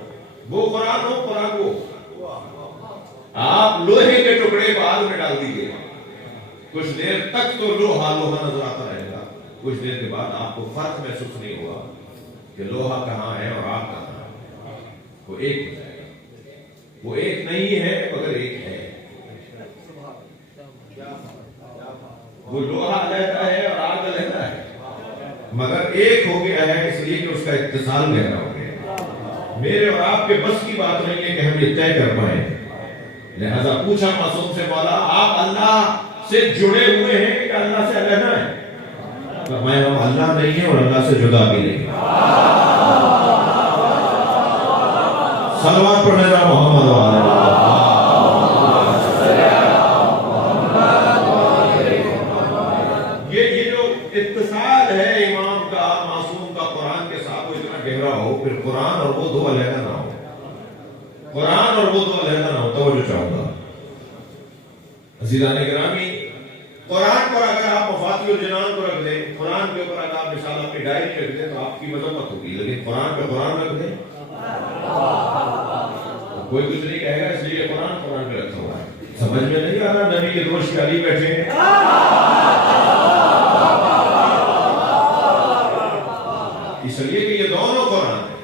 وہ قرآن ہو, قرآن وہ. آپ لوہے کے ٹکڑے کو آگ میں ڈال دیجیے, کچھ دیر تک تو لوہا لوہا نظر آتا رہے گا, کچھ دیر کے بعد آپ کو فرق محسوس نہیں ہوگا کہ لوہا کہاں ہے اور آگ کہاں ہے. وہ ایک ہو جائے گا. وہ ایک نہیں ہے مگر ایک ہے. وہ لوہا علیحدہ ہے اور آگ علیحدہ ہے، مگر ایک ہو گیا ہے اس لیے کہ اس کا اتصال گہرا ہو گیا۔ میرے اور آپ کے بس کی بات نہیں ہے کہ ہم یہ طے کر پائیں، لہذا پوچھا معصوم سے، مولا آپ اللہ سے جڑے ہوئے ہیں کہ اللہ سے علیحدہ ہیں؟ فرمایا ہم اللہ نہیں ہیں اور اللہ سے جدا بھی نہیں ہیں۔ صلوات پڑھنے جا محمد و علیہ یہ جو اتصال ہے امام کا معصوم کا قرآن کے ساتھ وہ اتنا گہرا ہو، پھر قرآن اور وہ دو علیحدہ نہ ہو، قرآن اور وہ دو علیحدہ نہ ہو۔ توجہ چاہوں گا عزیزان گرامی، قرآن پر اگر آپ مفاتیح الجنان کو رکھ دیں، قرآن کے اوپر اگر آپ مثال اپنی ڈائری رکھ دیں تو آپ کی مذمت ہوگی، لیکن قرآن پہ قرآن رکھ دیں کوئی کچھ نہیں کہے گا، اس لیے قرآن پہ رکھا ہوا ہے۔ سمجھ میں نہیں آ رہا؟ نبی کے دوست علی بیٹھے ہیں، اس لیے کہ یہ دونوں قرآن ہیں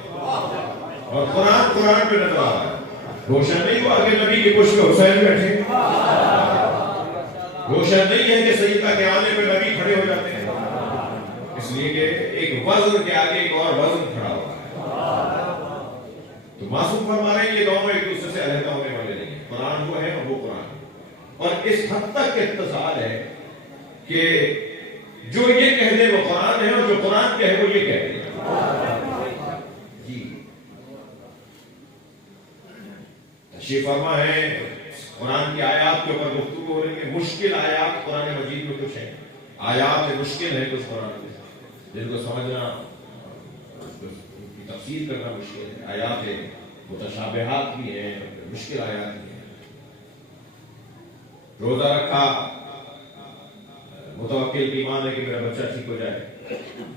اور قرآن پہ نظر آ رہا ہے۔ روشن نہیں ہوا کہ نبی کے پشت پہ حسین بیٹھے ہیں، روشن نہیں ہے کہ سیدہ کے آنے پہ نبی کھڑے ہو جاتے ہیں، اس لیے کہ ایک وزن کے آگے ایک اور وزن کھڑا ہوا ہے۔ تو معصوم فرما رہے ہیں یہ دونوں ایک دوسرے سے علیحدہ ہونے والے نہیں ہیں، قرآن وہ ہے اور وہ قرآن ہے۔ اور اس حد تک اتصال ہے کہ جو یہ کہہ دے وہ قرآن ہے اور جو قرآن کہے وہ یہ کہہ دے۔ جی تشریف فرما ہے، قرآن کی آیات کے اوپر گفتگو ہو رہی ہے۔ مشکل آیات قرآن مجید میں کچھ ہیں، آیات مشکل ہے کچھ قرآن میں جن کو سمجھنا، تفسیر کرنا مشکل ہے۔ آیات متشابہات بھی ہیں، مشکل آیات بھی ہیں۔ روزہ رکھا، متوکل کی ایمان ہے کہ میرا بچہ ٹھیک ہو جائے،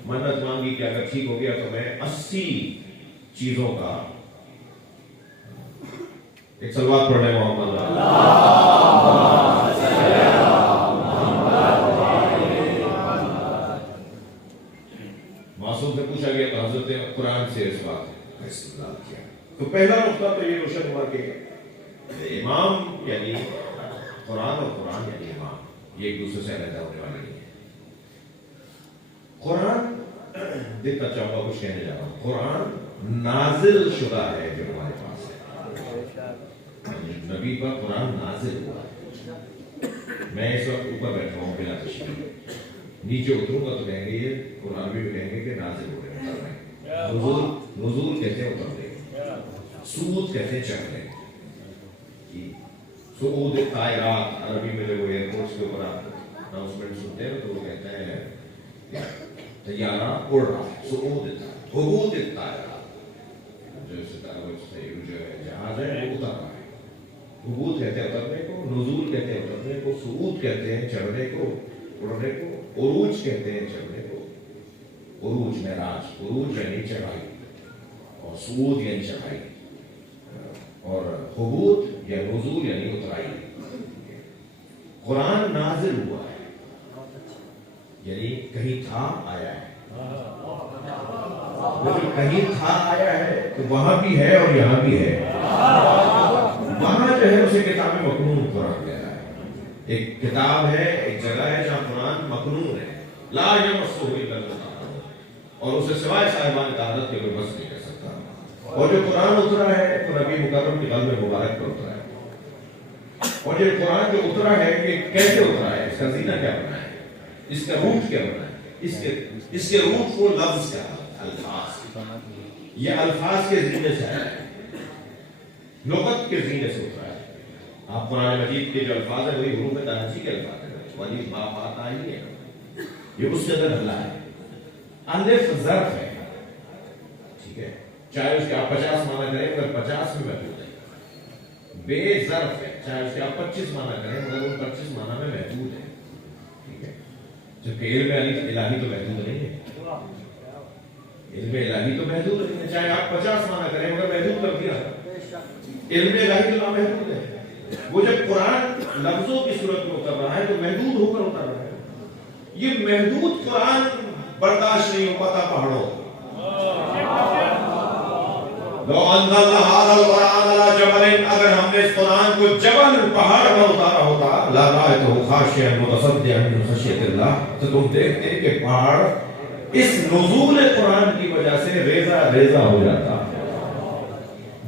منت مانگی کہ اگر ٹھیک ہو گیا تو میں 80 چیزوں کا ایک صلوات پڑھنے محمد معصوم سے پوچھا گیا تو حضرت قرآن سے اس بات کا استدلال کیا۔ تو پہلا نقطہ تو یہ روشن ہوا کہ امام یعنی قرآن اور قرآن یعنی امام یہ ایک دوسرے سے علیحدہ ہونے والے نہیں ہیں۔ قرآن دیکھتا چاہوں گا کچھ کہنے جا رہا ہوں، قرآن نازل شدہ ہے جو ہمارے پاس ہے، نبی پر قرآن نازل ہوا ہے۔ میں اس وقت اوپر بیٹھا ہوں بلا تشریف، نیچے اتروں گا تو کہیں گے یہ قرآن بھی کہیں گے کہ نازل ہو رہے ہیں۔ نزول کہتے ہیں اتر رہے، سعود کہتے ہیں چڑھ رہے۔ سعود طائرات، عربی میں جب وہ ایئرپورٹس کے اوپر اناؤنسمنٹ سنتے ہیں تو وہ کہتے ہیں طیارہ اڑ رہا ہے، سعود حبوط طائرات، جو جہاز ہے وہ اتر رہا ہے۔ حبوط کہتے ہیں اترنے کو، نزول کہتے ہیں اترنے کو، سعود کہتے ہیں چڑھنے کو، اڑنے کو، عروج کہتے ہیں چڑھنے کو، عروج معراج، عروج یعنی چڑھائی اور سعود یعنی چڑھائی، اور حبوط یا نزول یعنی اترائی۔ قرآن نازل ہوا ہے یعنی کہیں تھا آیا ہے، کہیں تھا آیا ہے تو وہاں بھی ہے اور یہاں بھی ہے۔ وہاں جو ہے اسے کتاب مکنون قرآن کہہ رہا ہے، ایک کتاب ہے، ایک جگہ ہے جہاں قرآن مکنون ہے، لا یمسہ الا المطہرون، اور اسے سوائے صاحبان طہارت کے کوئی بس نہیں کر سکتا۔ اور جو قرآن اترا ہے تو نبی مکرم کے قلب مبارک پر اترا ہے، اور یہ قرآن جو اترا ہے یہ کیسے اترا ہے، اس کا زینہ کیا بنا ہے، اس کا روٹ کیا بنا ہے، اس کے روٹ کو لفظ کیا ہے، الفاظ، یہ الفاظ کے زینے سے آیا ہے، لغت کے زینے سے اترا ہے۔ آپ قرآن مجید کے جو الفاظ ہیں وہی حروف تہجی کے الفاظ ہیں، ولی با با تا ہی ہے، یہ اس سے اندر اللہ ہے۔ الف ظرف ہے، ٹھیک ہے، چاہے اس کے آپ 50 معنی کریں مگر 50 میں محدود ہے۔ بے ظرف ہے، چاہے اس کے آپ 25 معنی کریں مگر ان 25 معنی میں محدود ہے، ٹھیک ہے، جبکہ علم الہی تو محدود نہیں ہے، علم الہی تو محدود نہیں ہے، چاہے آپ 50 معنی کریں مگر محدود کر دیا، علم الہی تو نامحدود ہے۔ وہ جب قرآن لفظوں کی صورت میں اتر رہا ہے تو محدود ہو کر اتر رہا ہے۔ یہ محدود قرآن برداشت نہیں ہو پاتا پہاڑوں، لو انزلنا هذا القرآن على جبل، اگر ہم نے اس قرآن کو جبل پہاڑ پر اتارا ہوتا، لرأيته خاشعا متصدعا من خشية الله، تو تم دیکھتے کہ پہاڑ اس نزول قرآن کی وجہ سے ریزہ ریزہ ہو جاتا۔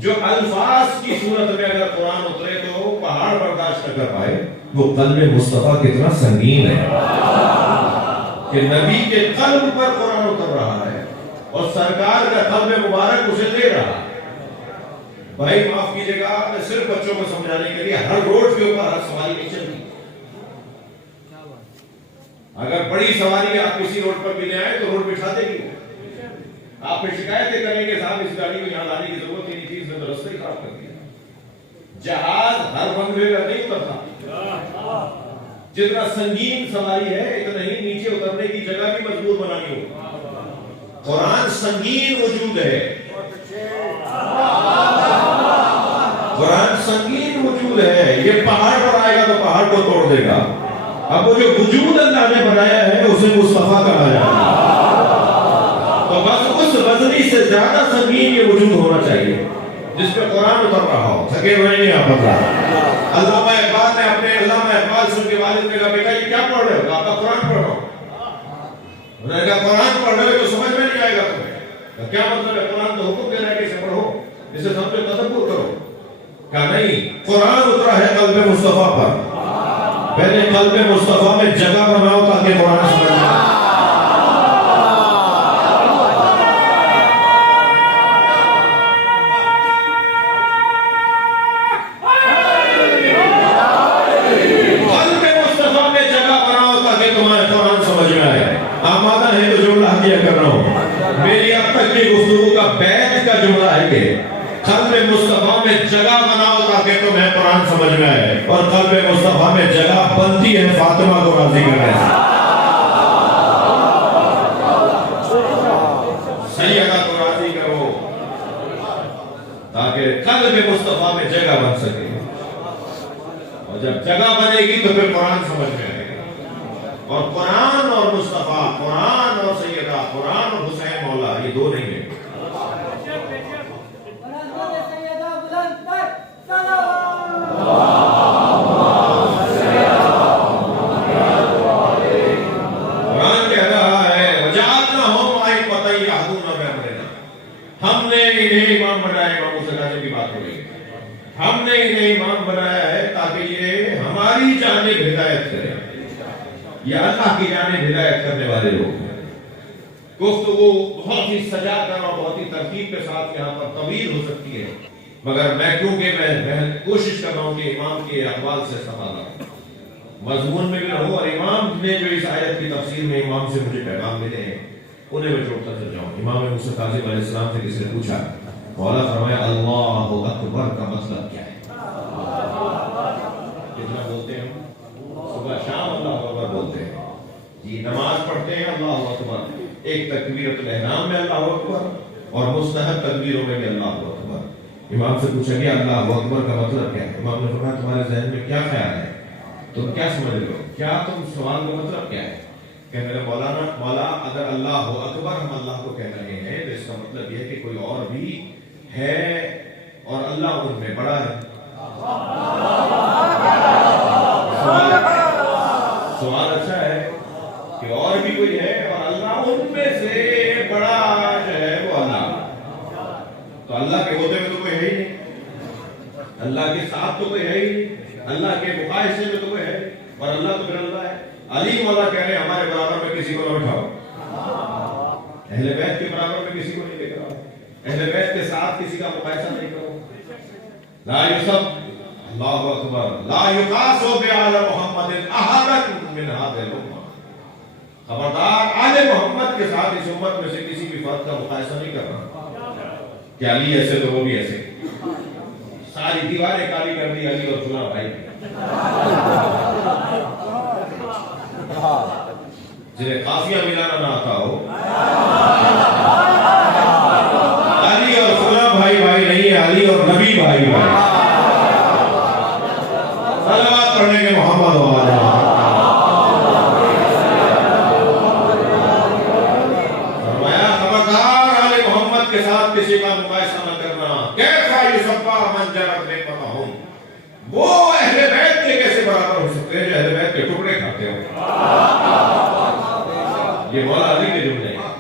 جو الفاظ کی صورت میں اگر قرآن اترے تو پہاڑ برداشت نہ کر پائے، وہ قلب مصطفیٰ کتنا سنگین ہے کہ نبی کے قلب پر قرآن اتر رہا ہے اور سرکار کا قلب مبارک اسے لے رہا ہے۔ بھائی معاف کیجئے گا، میں صرف بچوں کو سمجھانے کے لیے ہر روڈ کے اوپر ہر سواری نہیں چلتی۔ اگر بڑی سواری آپ کسی روڈ پر بھی لے آئے تو روڈ بٹھا دے گی، آپ پھر شکایتیں کریں گے صاحب اس گاڑی کو یہاں لانے کی ضرورت ہی نہیں تھی، اس نے تو رستہ ہی خراب کر دیا۔ جہاز ہر بندے پر نہیں اترتا، جتنا سنگین سواری ہے اتنا ہی نیچے اترنے کی جگہ بھی مضبوط بنانی ہوگی۔ قرآن سنگین وجود ہے، قرآن سنگین وجود ہے، یہ پہاڑ پر آئے گا تو پہاڑ کو توڑ دے گا۔ اب وہ جو وجود اللہ نے بنایا ہے اسے مصطفیٰ کہا جاتا ہے، تو بس اس وزنی سے زیادہ سنگین یہ وجود ہونا چاہیے جس پہ قرآن اتر رہا ہو۔ تھکے ہوئے نہیں آپ بتا۔ علامہ اقبال نے اپنے علامہ اقبال سے ان کے والد نے کہا بیٹا یہ کیا پڑھ رہے ہو؟ آپ کا قرآن پڑھ رہا ہوں۔ انہوں نے کہا قرآن پڑھ رہے ہو تو سمجھ میں نہیں آئے گا تمہیں۔ کیا مطلب ہے؟ قرآن تو حکم دے رہا ہے کہ اسے پڑھو، اسے سمجھو، تدبر کرو۔ کہا نہیں، قرآن اترا ہے قلب مصطفیٰ پر، پہلے قلب مصطفیٰ میں جگہ بناؤ تاکہ قرآن سمجھ میں آئے۔ آمادہ ہے تو جملہ کیا کر رہا ہوں، میری اب تک کی گفتگو کا بیت کا جملہ ہے کہ قلب مصطفیٰ میں جگہ بناؤ تاکہ تمہیں قرآن سمجھ میں آئے، اور قلب مصطفیٰ میں جگہ بنتی ہے فاطمہ کو راضی کرنے سے۔ سیدہ کو راضی کرو تاکہ قلب مصطفیٰ میں جگہ بن سکے، اور جب جگہ بنے گی تو پھر قرآن سمجھ میں آئے گا۔ اور قرآن اور مصطفیٰ، قرآن اور سیدہ، قرآن اور حسین مولا، یہ دو نہیں ہیں۔ قرآن کہہ رہا ہے وَجَعَلْنَاهُمْ أَئِمَّةً يَهْدُونَ بِأَمْرِنَا، ہم نے انہیں امام بنایا۔ امام موسیٰ کاظم کی بات ہو رہی ہے، ہم نے انہیں امام بنایا ہے تاکہ یہ ہماری جانب ہدایت کریں۔ یہ اللہ کی جانب ہدایت کرنے والے لوگ ہیں۔ گفتگو بہت ہی سجا کر اور بہت ہی ترتیب کے ساتھ یہاں پر طویل ہو سکتی ہے، مگر میں کیونکہ میں کوشش کر رہا ہوں کہ امام کے اقوال سے استفادہ مضمون میں بھی رہوں، اور امام نے جو اس آیت کی تفسیر میں امام سے مجھے پیغام ملے ہیں انہیں میں جوڑتا چل جاؤں۔ امام موسیٰ کاظم علیہ السلام سے کسی نے پوچھا، مولا فرمایا اللہ اکبر کا مطلب کیا ہے؟ کتنا بولتے ہیں؟ صبح شام اللہ اکبر بولتے ہیں جی، نماز پڑھتے ہیں اللہ اکبر، ایک تکبیرۃ الاحرام میں اللہ اکبر اور مستحب تکبیروں میں بھی اللہ اکبر۔ امام سے پوچھا گیا اللہ اکبر کا مطلب کیا ہے؟ امام نے فرمایا تمہارے ذہن میں کیا خیال ہے، تم کیا سمجھ رہے ہو، کیا تم سوال کا مطلب کیا ہے؟ کہ میرے مولا اگر اللہ اکبر ہم اللہ کو کہہ رہے ہیں تو اس کا مطلب یہ ہے کہ کوئی اور بھی ہے اور اللہ ان میں بڑا ہے۔ سوال اچھا ہے کہ اور بھی کوئی ہے اور اللہ ان میں سے بڑا جو ہے وہ اللہ، تو اللہ کے ہوتے میں تو کوئی ہے ہی نہیں، اللہ کے ساتھ تو کوئی ہے ہی نہیں، اللہ کے مقایسے میں تو کوئی ہے، اور اللہ تو پھر اللہ ہے۔ علی مولا کہہ رہے ہیں ہمارے برابر میں کسی کو نہ بٹھاؤ، اہل بیت کے برابر میں کسی کو نہیں لے کر آؤ، اہل بیت کے ساتھ کسی کا مقایسہ نہیں کرو۔ لا یوسف اللہ اکبر لا یقاس بعلی محمد احد من هذه الامه، خبردار آل محمد کے ساتھ اس امت میں سے کسی بھی فرد کا مقایسہ نہیں کرنا کہ علی ایسے تو وہ بھی ایسے، ساری دیواریں کالی کر دی علی اور فلاں بھائی جنہیں قافیہ ملانا نہ آتا ہو، علی اور فلاں بھائی بھائی نہیں ہے، علی اور نبی بھائی بھائی۔ صلوات پڑھنے کے محمد و آلہ فرمایا خبردار آل محمد کے ساتھ کسی کا مقایسہ نہ کرنا، یہ مولا علی کے جملے ہیں.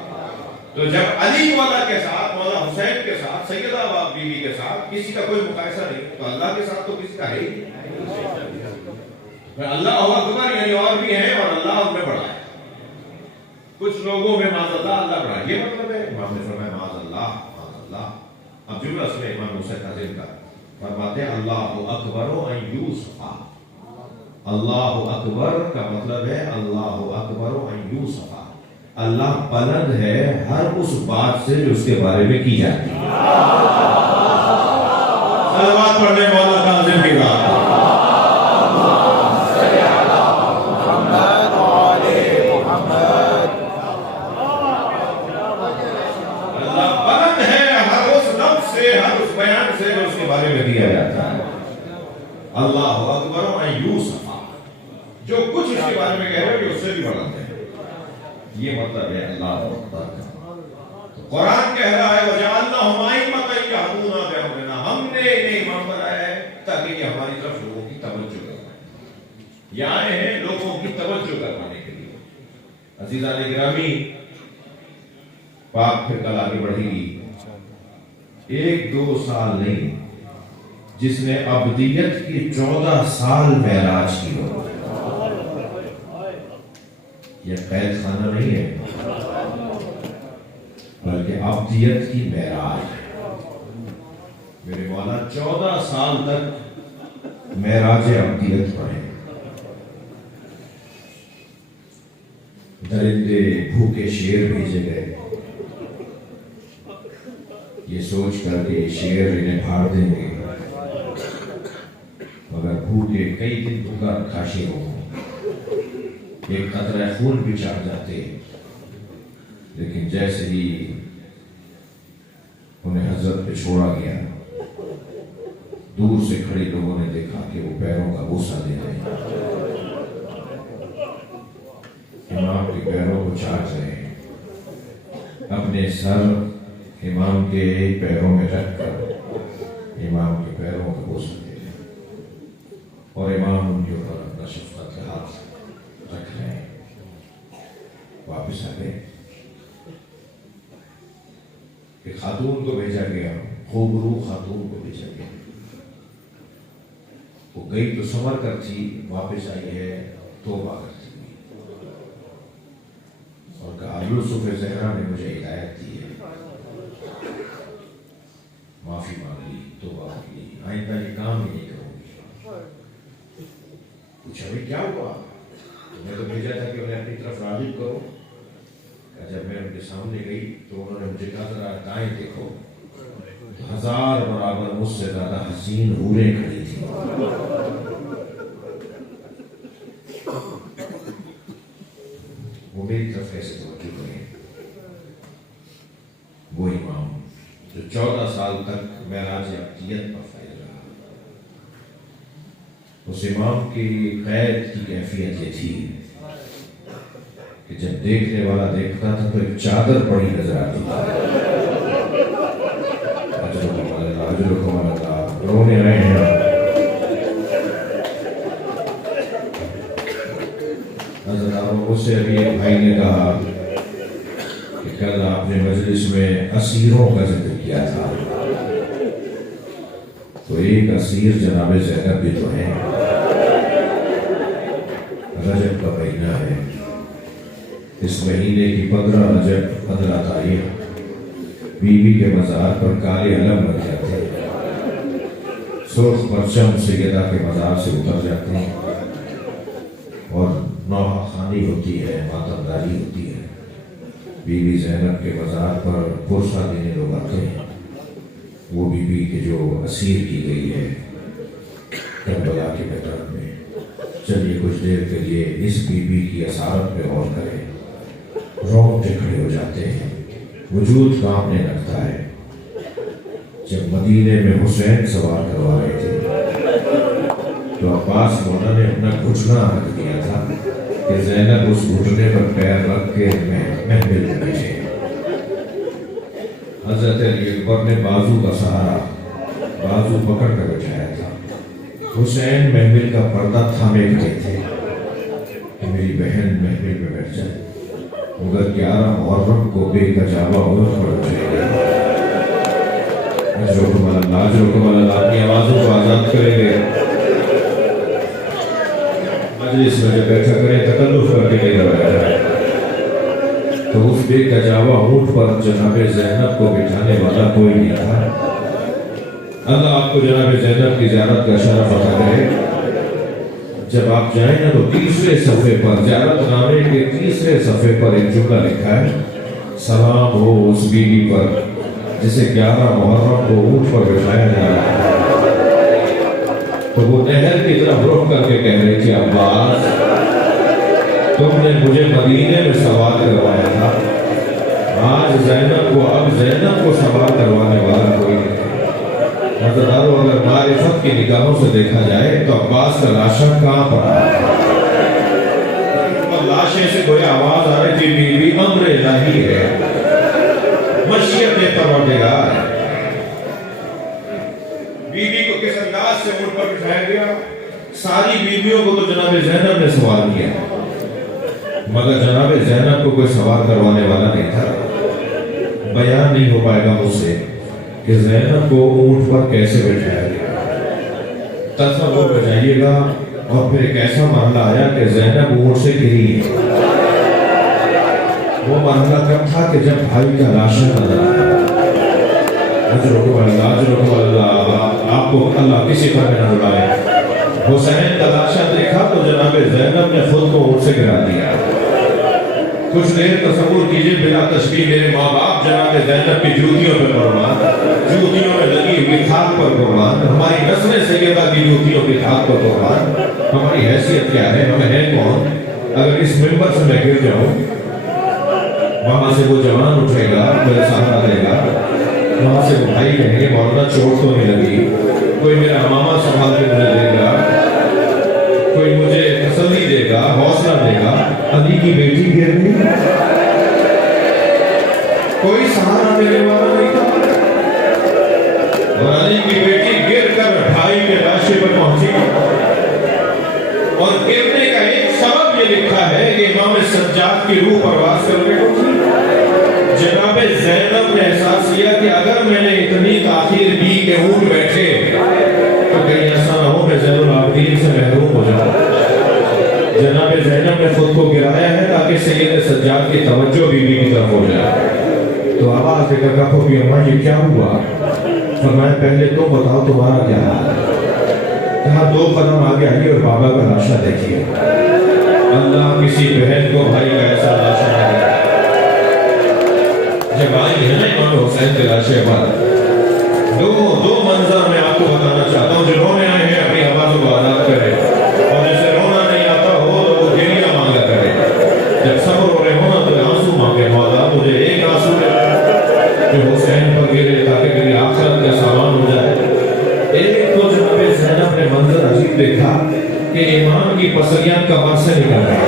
تو جب علی مولا کے ساتھ، مولا حسین کے ساتھ، سیدہ بیوی کے ساتھ کسی کا کوئی مقایسہ نہیں، تو اللہ کے ساتھ تو کسی کا ہے ہی نہیں. اللہ اکبر یعنی اور بھی ہیں اور اللہ ان میں بڑا ہے. کچھ لوگوں میں معاذ اللہ بڑا ہے، یہ مطلب ہے. امام نے فرمایا معاذ اللہ معاذ اللہ. اب جملہ اس میں امام حسین ناظم کا فرماتے ہیں اللہ اکبر ان یوسف. اللہ اکبر کا مطلب ہے اللہ اکبر ان یوسف. اللہ بلند ہے ہر اس بات سے جو اس کے بارے میں کی جاتی ہے. صلوات پڑھنے مولا ناظم کی بات. بارے میں دیا جاتا ہے اللہ اکبر ان یوسف. جو کچھ اس کے بارے میں کہہ رہے ہو اس سے بھی بلند ہے. یہ مطلب ہے اللہ اکبر. قرآن کہہ رہا ہے وجعلناہم ائمۃ یہدون بامرنا. ہم نے انہیں امام بنایا ہے تاکہ یہ ہماری طرف لوگوں کی توجہ کریں. یہ آئے ہیں لوگوں کی توجہ کروانے کے لیے. عزیزان گرامی، بات پھر کل آگے بڑھے گی. 1-2 سال نہیں، جس نے ابدیت کی 14 سال معراج کی ہو. یہ قید خانہ نہیں ہے بلکہ ابدیت کی معراج ہے. میرے مولا 14 سال تک معراج ابدیت پڑھے. درندے بھوکے شیر بھیجے گئے یہ سوچ کر کہ شیر انہیں پھاڑ دیں گے، مگر بھوکے کئی دن بھوکا رکھا شیروں کو. ایک قطرہ خون بھی چڑھ جاتے، لیکن جیسے ہی انہیں حضرت پہ چھوڑا گیا، دور سے کھڑے لوگوں نے دیکھا کہ وہ پیروں کا بوسہ دے رہے ہیں. امام کے پیروں کو چاٹ رہے ہیں. اپنے سر امام کے پیروں میں رکھ کر امام کے پیروں کا بوسہ دے رہے ہیں اور امام ان کے اوپر اپنا شفقت کا ہاتھ رکھ رہے ہیں. واپس آ گئے. ایک خاتون کو بھیجا گیا، خوبرو خاتون کو بھیجا گیا. وہ گئی تو سنور کر تھی، واپس آئی ہے توبہ کرتی ہوئی اور کہا یوسف زہرا نے مجھے ہدایت دی ہے، معافی مانگ لی، توبہ کی لی، آئندہ یہ کام ہی نہیں کروں گی. پوچھا بھائی کیا ہوا؟ میں تو بھیجا تھا کہ انہیں اپنی طرف راغب کرو. جب میں ان کے سامنے گئی تو انہوں نے مجھے کہا ذرا دائیں دیکھو. 1000 برابر مجھ سے زیادہ حسین حوریں کھڑی تھی. وہ میری طرف کیسے توجہ کریں؟ وہ امام جو 14 سال تک معراج ابدیت پر فائز رہا، اس امام کی قید کی کیفیت یہ تھی کہ جب دیکھنے والا دیکھتا تھا تو ایک چادر پڑی نظر آتی تھی. رونے آئے ہیں. اس سے ابھی ایک بھائی نے کہا کہ کل آپ نے مجلس میں اسیروں کا ذکر کیا تھا، تو ایک اسیر جناب زینب بھی تو ہے. رجب کا مہینہ ہے، اس مہینے کی 15 رجب 15 تاریخ بیوی کے مزار پر کالے علم لگ جاتے ہیں، سرخ پرچم سیدہ کے مزار سے اتر جاتے ہیں اور نوحہ خانی ہوتی ہے، ماتمداری ہوتی ہے. بیوی زینب کے مزار پر پرسہ دینے لوگ آتے ہیں. وہ بیوی کے جو اسیر کی گئی ہے کربلا کے میدان میں. چلیے کچھ دیر کے لیے اس بیوی کی اسارت پہ غور کریں. رونگٹے کھڑے ہو جاتے ہیں، وجود کانپنے لگتا ہے. جب مدینے میں حسین سوار کروا رہے تھے تو عباس مولا نے اپنا گھٹنا رکھ دیا تھا کہ زینب اس گھٹنے پر پیر رکھ کے محفل میں بیٹھے. حضرت علی اکبر نے بازو کا سہارا، بازو پکڑ کر بٹھایا تھا. حسین محفل کا پردہ تھامے کھڑے تھے کہ میری بہن محفل میں بیٹھ جائے. مگر 11 محرم کو بے کجاوہ اونٹ پر اٹھے گے. اجرکم اللہ اپنی آوازوں کو آزاد کریں گے. مجلس میں جب بیٹھا کریں تکلف کر کے نہیں بیٹھا ہے. تو اس بے کجاوہ اونٹ پر جناب زینب کو بٹھانے والا کوئی نہیں تھا. اللہ آپ کو جناب زینب کی زیارت کا شرف عطا کرے. جب آپ جائیں نا تو تیسرے صفحے پر زیارت نامے کے تیسرے صفحے پر ایک جملہ لکھا ہے, سلام ہو اس بیوی پر جسے 11 محرم کو اونٹ پر بٹھایا جا رہا ہے. تو وہ نہر کی طرف رخ کر کے کہہ رہی تھی, عباس تم نے مجھے مدینے میں سوار کروایا تھا, آج زینب کو سوار کروانے والا کوئی نہیں. مزداروں اگر معرفت کی نگاہوں سے دیکھا جائے تو عباس کا لاشا کہاں پر لاشے سے کوئی آواز آ رہی تھی, بیوی امر الہی ہے, مشیت پروردگار ہے. بیوی کو کس انداز سے اونٹ پر بٹھایا گیا؟ ساری بیویوں کو تو جناب زینب نے سوار کیا, مگر جناب زینب کو کوئی سوار کروانے والا نہیں تھا. بیان نہیں ہو پائے گا مجھ سے کہ زینب کو اونٹ پر کیسے بٹھایا گیا. تصور بجائیے گا. اور پھر ایک ایسا مرحلہ آیا کہ زینب اونٹ سے گری. وہ مرحلہ کب تھا کہ جب بھائی کا لاشا نظر آیا. اجرکم اللہ آپ کو اللہ کسی پر نہ رلائے. حسین کا لاشا دیکھا تو جناب زینب نے خود کو اونٹ سے گرا دیا. کچھ دیر تصور کیجئے بلا تشبیہ, میرے ماں باپ جناب زینب کی جوتیوں پر قربان, جوتیوں میں لگی ہوئی خاک پر قربان, ہماری نسل سیدہ کی جوتیوں کی خاک پر قربان. ہماری حیثیت کیا ہے, ہمیں ہے کون؟ اگر اس ممبر سے میں گر جاؤں, وہاں سے وہ جوان اٹھے گا, میرے سہارا دے گا, وہاں سے وہ بھائی کہیں گے مولانا چوٹ تو نہیں لگی, کوئی میرا ماما سنبھال کے مجھے دے گا, کوئی مجھے تسلی دے گا, حوصلہ دے گا. علی کی بیٹی گر گئی, کوئی سہارا دینے والا نہیں تھا, اور علی کی بیٹی گر کر بھائی کے لاشے پر پہنچی. اور گرنے کا ایک سبب یہ لکھا ہے کہ امام سجاد کی روح پرواز کر کے اٹھی. جناب زینب نے احساس کیا کہ اگر میں نے اتنی تاخیر کی کہ اونٹ بیٹھے تو کہیں ایسا نہ ہو میں زین العابدین سے محروم ہو جاؤں. جناب زینب نے خود کو گرایا ہے تاکہ سید سجاد کی توجہ بیوی کی طرف ہو جائے. تو آواز دے کر کہا کہ اماں یہ کیا ہوا؟ فرمایا پہلے تم بتاؤ تمہارا کیا حال ہے. کہا 2 قدم آگے آئیے اور بابا کا لاشا دیکھیے. اللہ کسی بہن کو بھائی کا ایسا لاشا نہ دے. جب آئی ہے نا امام حسین کے لاشے پر, دو منظر میں آپ کو بتانا چاہتا ہوں. جو رونے آئے ہیں اپنی آوازوں کو آزاد کرے, اور جسے رونا نہیں آتا ہو تو وہ گریہ مانگا کرے. جب صبر ہو رہے ہو نا تو آنسو مانگے, مولا مجھے ایک آنسو دے جو حسین پر گرے تاکہ میری آخرت کا سامان ہو جائے. ایک تو جناب زینب نے منظر عجیب دیکھا کہ امام کی پسلیاں کمر سے نکل رہی,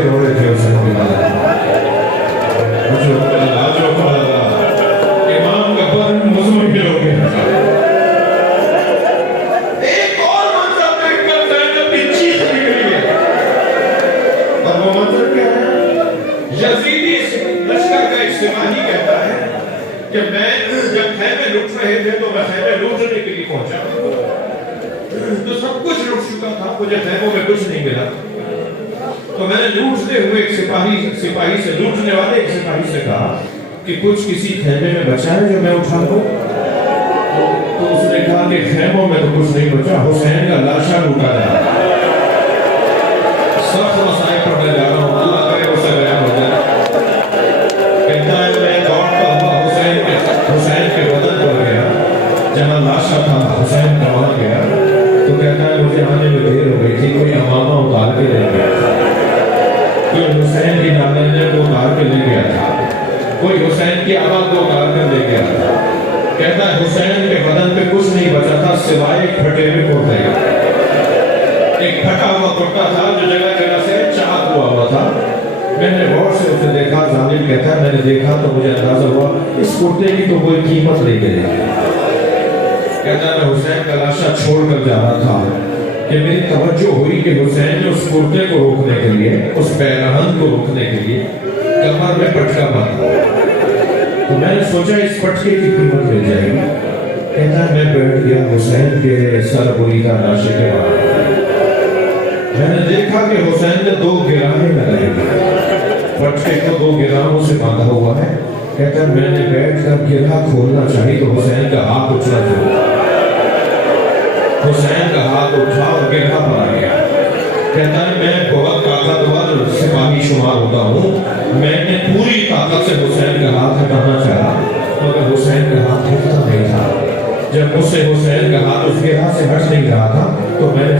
روڑے تھے حسین کے بعد. امام کا بدن مزمحل ہو گیا. ایک اور منظر دیکھ کر زینب کی چیخ نکلی ہے, اور وہ منظر کیا ہے؟ یزیدی لشکر کا ایک سپاہی کہتا ہے کہ میں جب خیمے لٹ رہے تھے تو میں خیمے لوٹنے کے لیے پہنچا تو سب کچھ لٹ چکا تھا, مجھے خیموں میں کچھ نہیں ملا. تو میں نے لوٹتے ہوئے ایک سپاہی سے, لوٹنے والے ایک سپاہی سے کہا کہ کچھ کسی خیمے میں بچا ہے جو میں اٹھا لوں. تو اس نے کہا کہ خیموں میں تو کچھ نہیں بچا, حسین کا لاشا لوٹا جا رہا ہے. سخت مسائل پڑھنے جا رہا ہوں, اللہ کرے اسے بیان ہو جائے. کہتا ہے میں دوڑتا ہوا حسین کے بدن پر گیا جہاں لاشا تھا, حسین کا وہاں گیا. تو کہتا ہے مجھے آنے میں دیر ہو گئی تھی, کوئی امامہ اتار کے لے گیا تھا, کوئی حسین کی نانینے کو اتار کے لے گیا تھا, کوئی حسین کی آباد کو اتار کر لے گیا تھا. کہتا ہے حسین کے بدن پہ کچھ نہیں بچا تھا سوائے ایک پھٹے ہوئے کرتے کا. ایک پھٹا ہوا کرتا تھا جو جگہ جگہ سے چاک ہوا تھا. میں نے غور سے اسے دیکھا. ظالم کہتا ہے میں نے دیکھا تو مجھے اندازہ ہوا اس کرتے کی تو کوئی قیمت نہیں ملے گی. کہتا ہے میں حسین کا لاشا چھوڑ کر جا رہا تھا کہ میری توجہ ہوئی کہ حسین نے اس کرتے کو روکنے کے لیے، اس پیرہن کو روکنے کے لیے کمر میں پٹکا باندھا۔ تو میں نے سوچا اس پٹکے کی قیمت مل جائے گی۔ کہتا ہے میں بیٹھ گیا حسین کے سر بری کا لاشے کے بعد۔ میں نے دیکھا کہ حسین نے 2 گراہیں لگائے ہوئے، پٹکے کو 2 گراہوں سے باندھا ہوا ہے۔ کہتا ہے میں نے بیٹھ کر گرہ کھولنا چاہی تو حسین کا ہاتھ اٹھنا چاہیے۔ حسین کا ہاتھ اٹھا اور گرہ پر آ گیا۔ کہتا ہے میں بہت طاقتور سپاہی شمار ہوتا ہوں، میں نے پوری طاقت سے حسین کا ہاتھ ہٹانا چاہا مگر حسین کا ہاتھ ہٹتا نہیں تھا۔ جب مجھ سے حسین کا ہاتھ اس گرہ سے ہٹ نہیں رہا تھا تو میں نے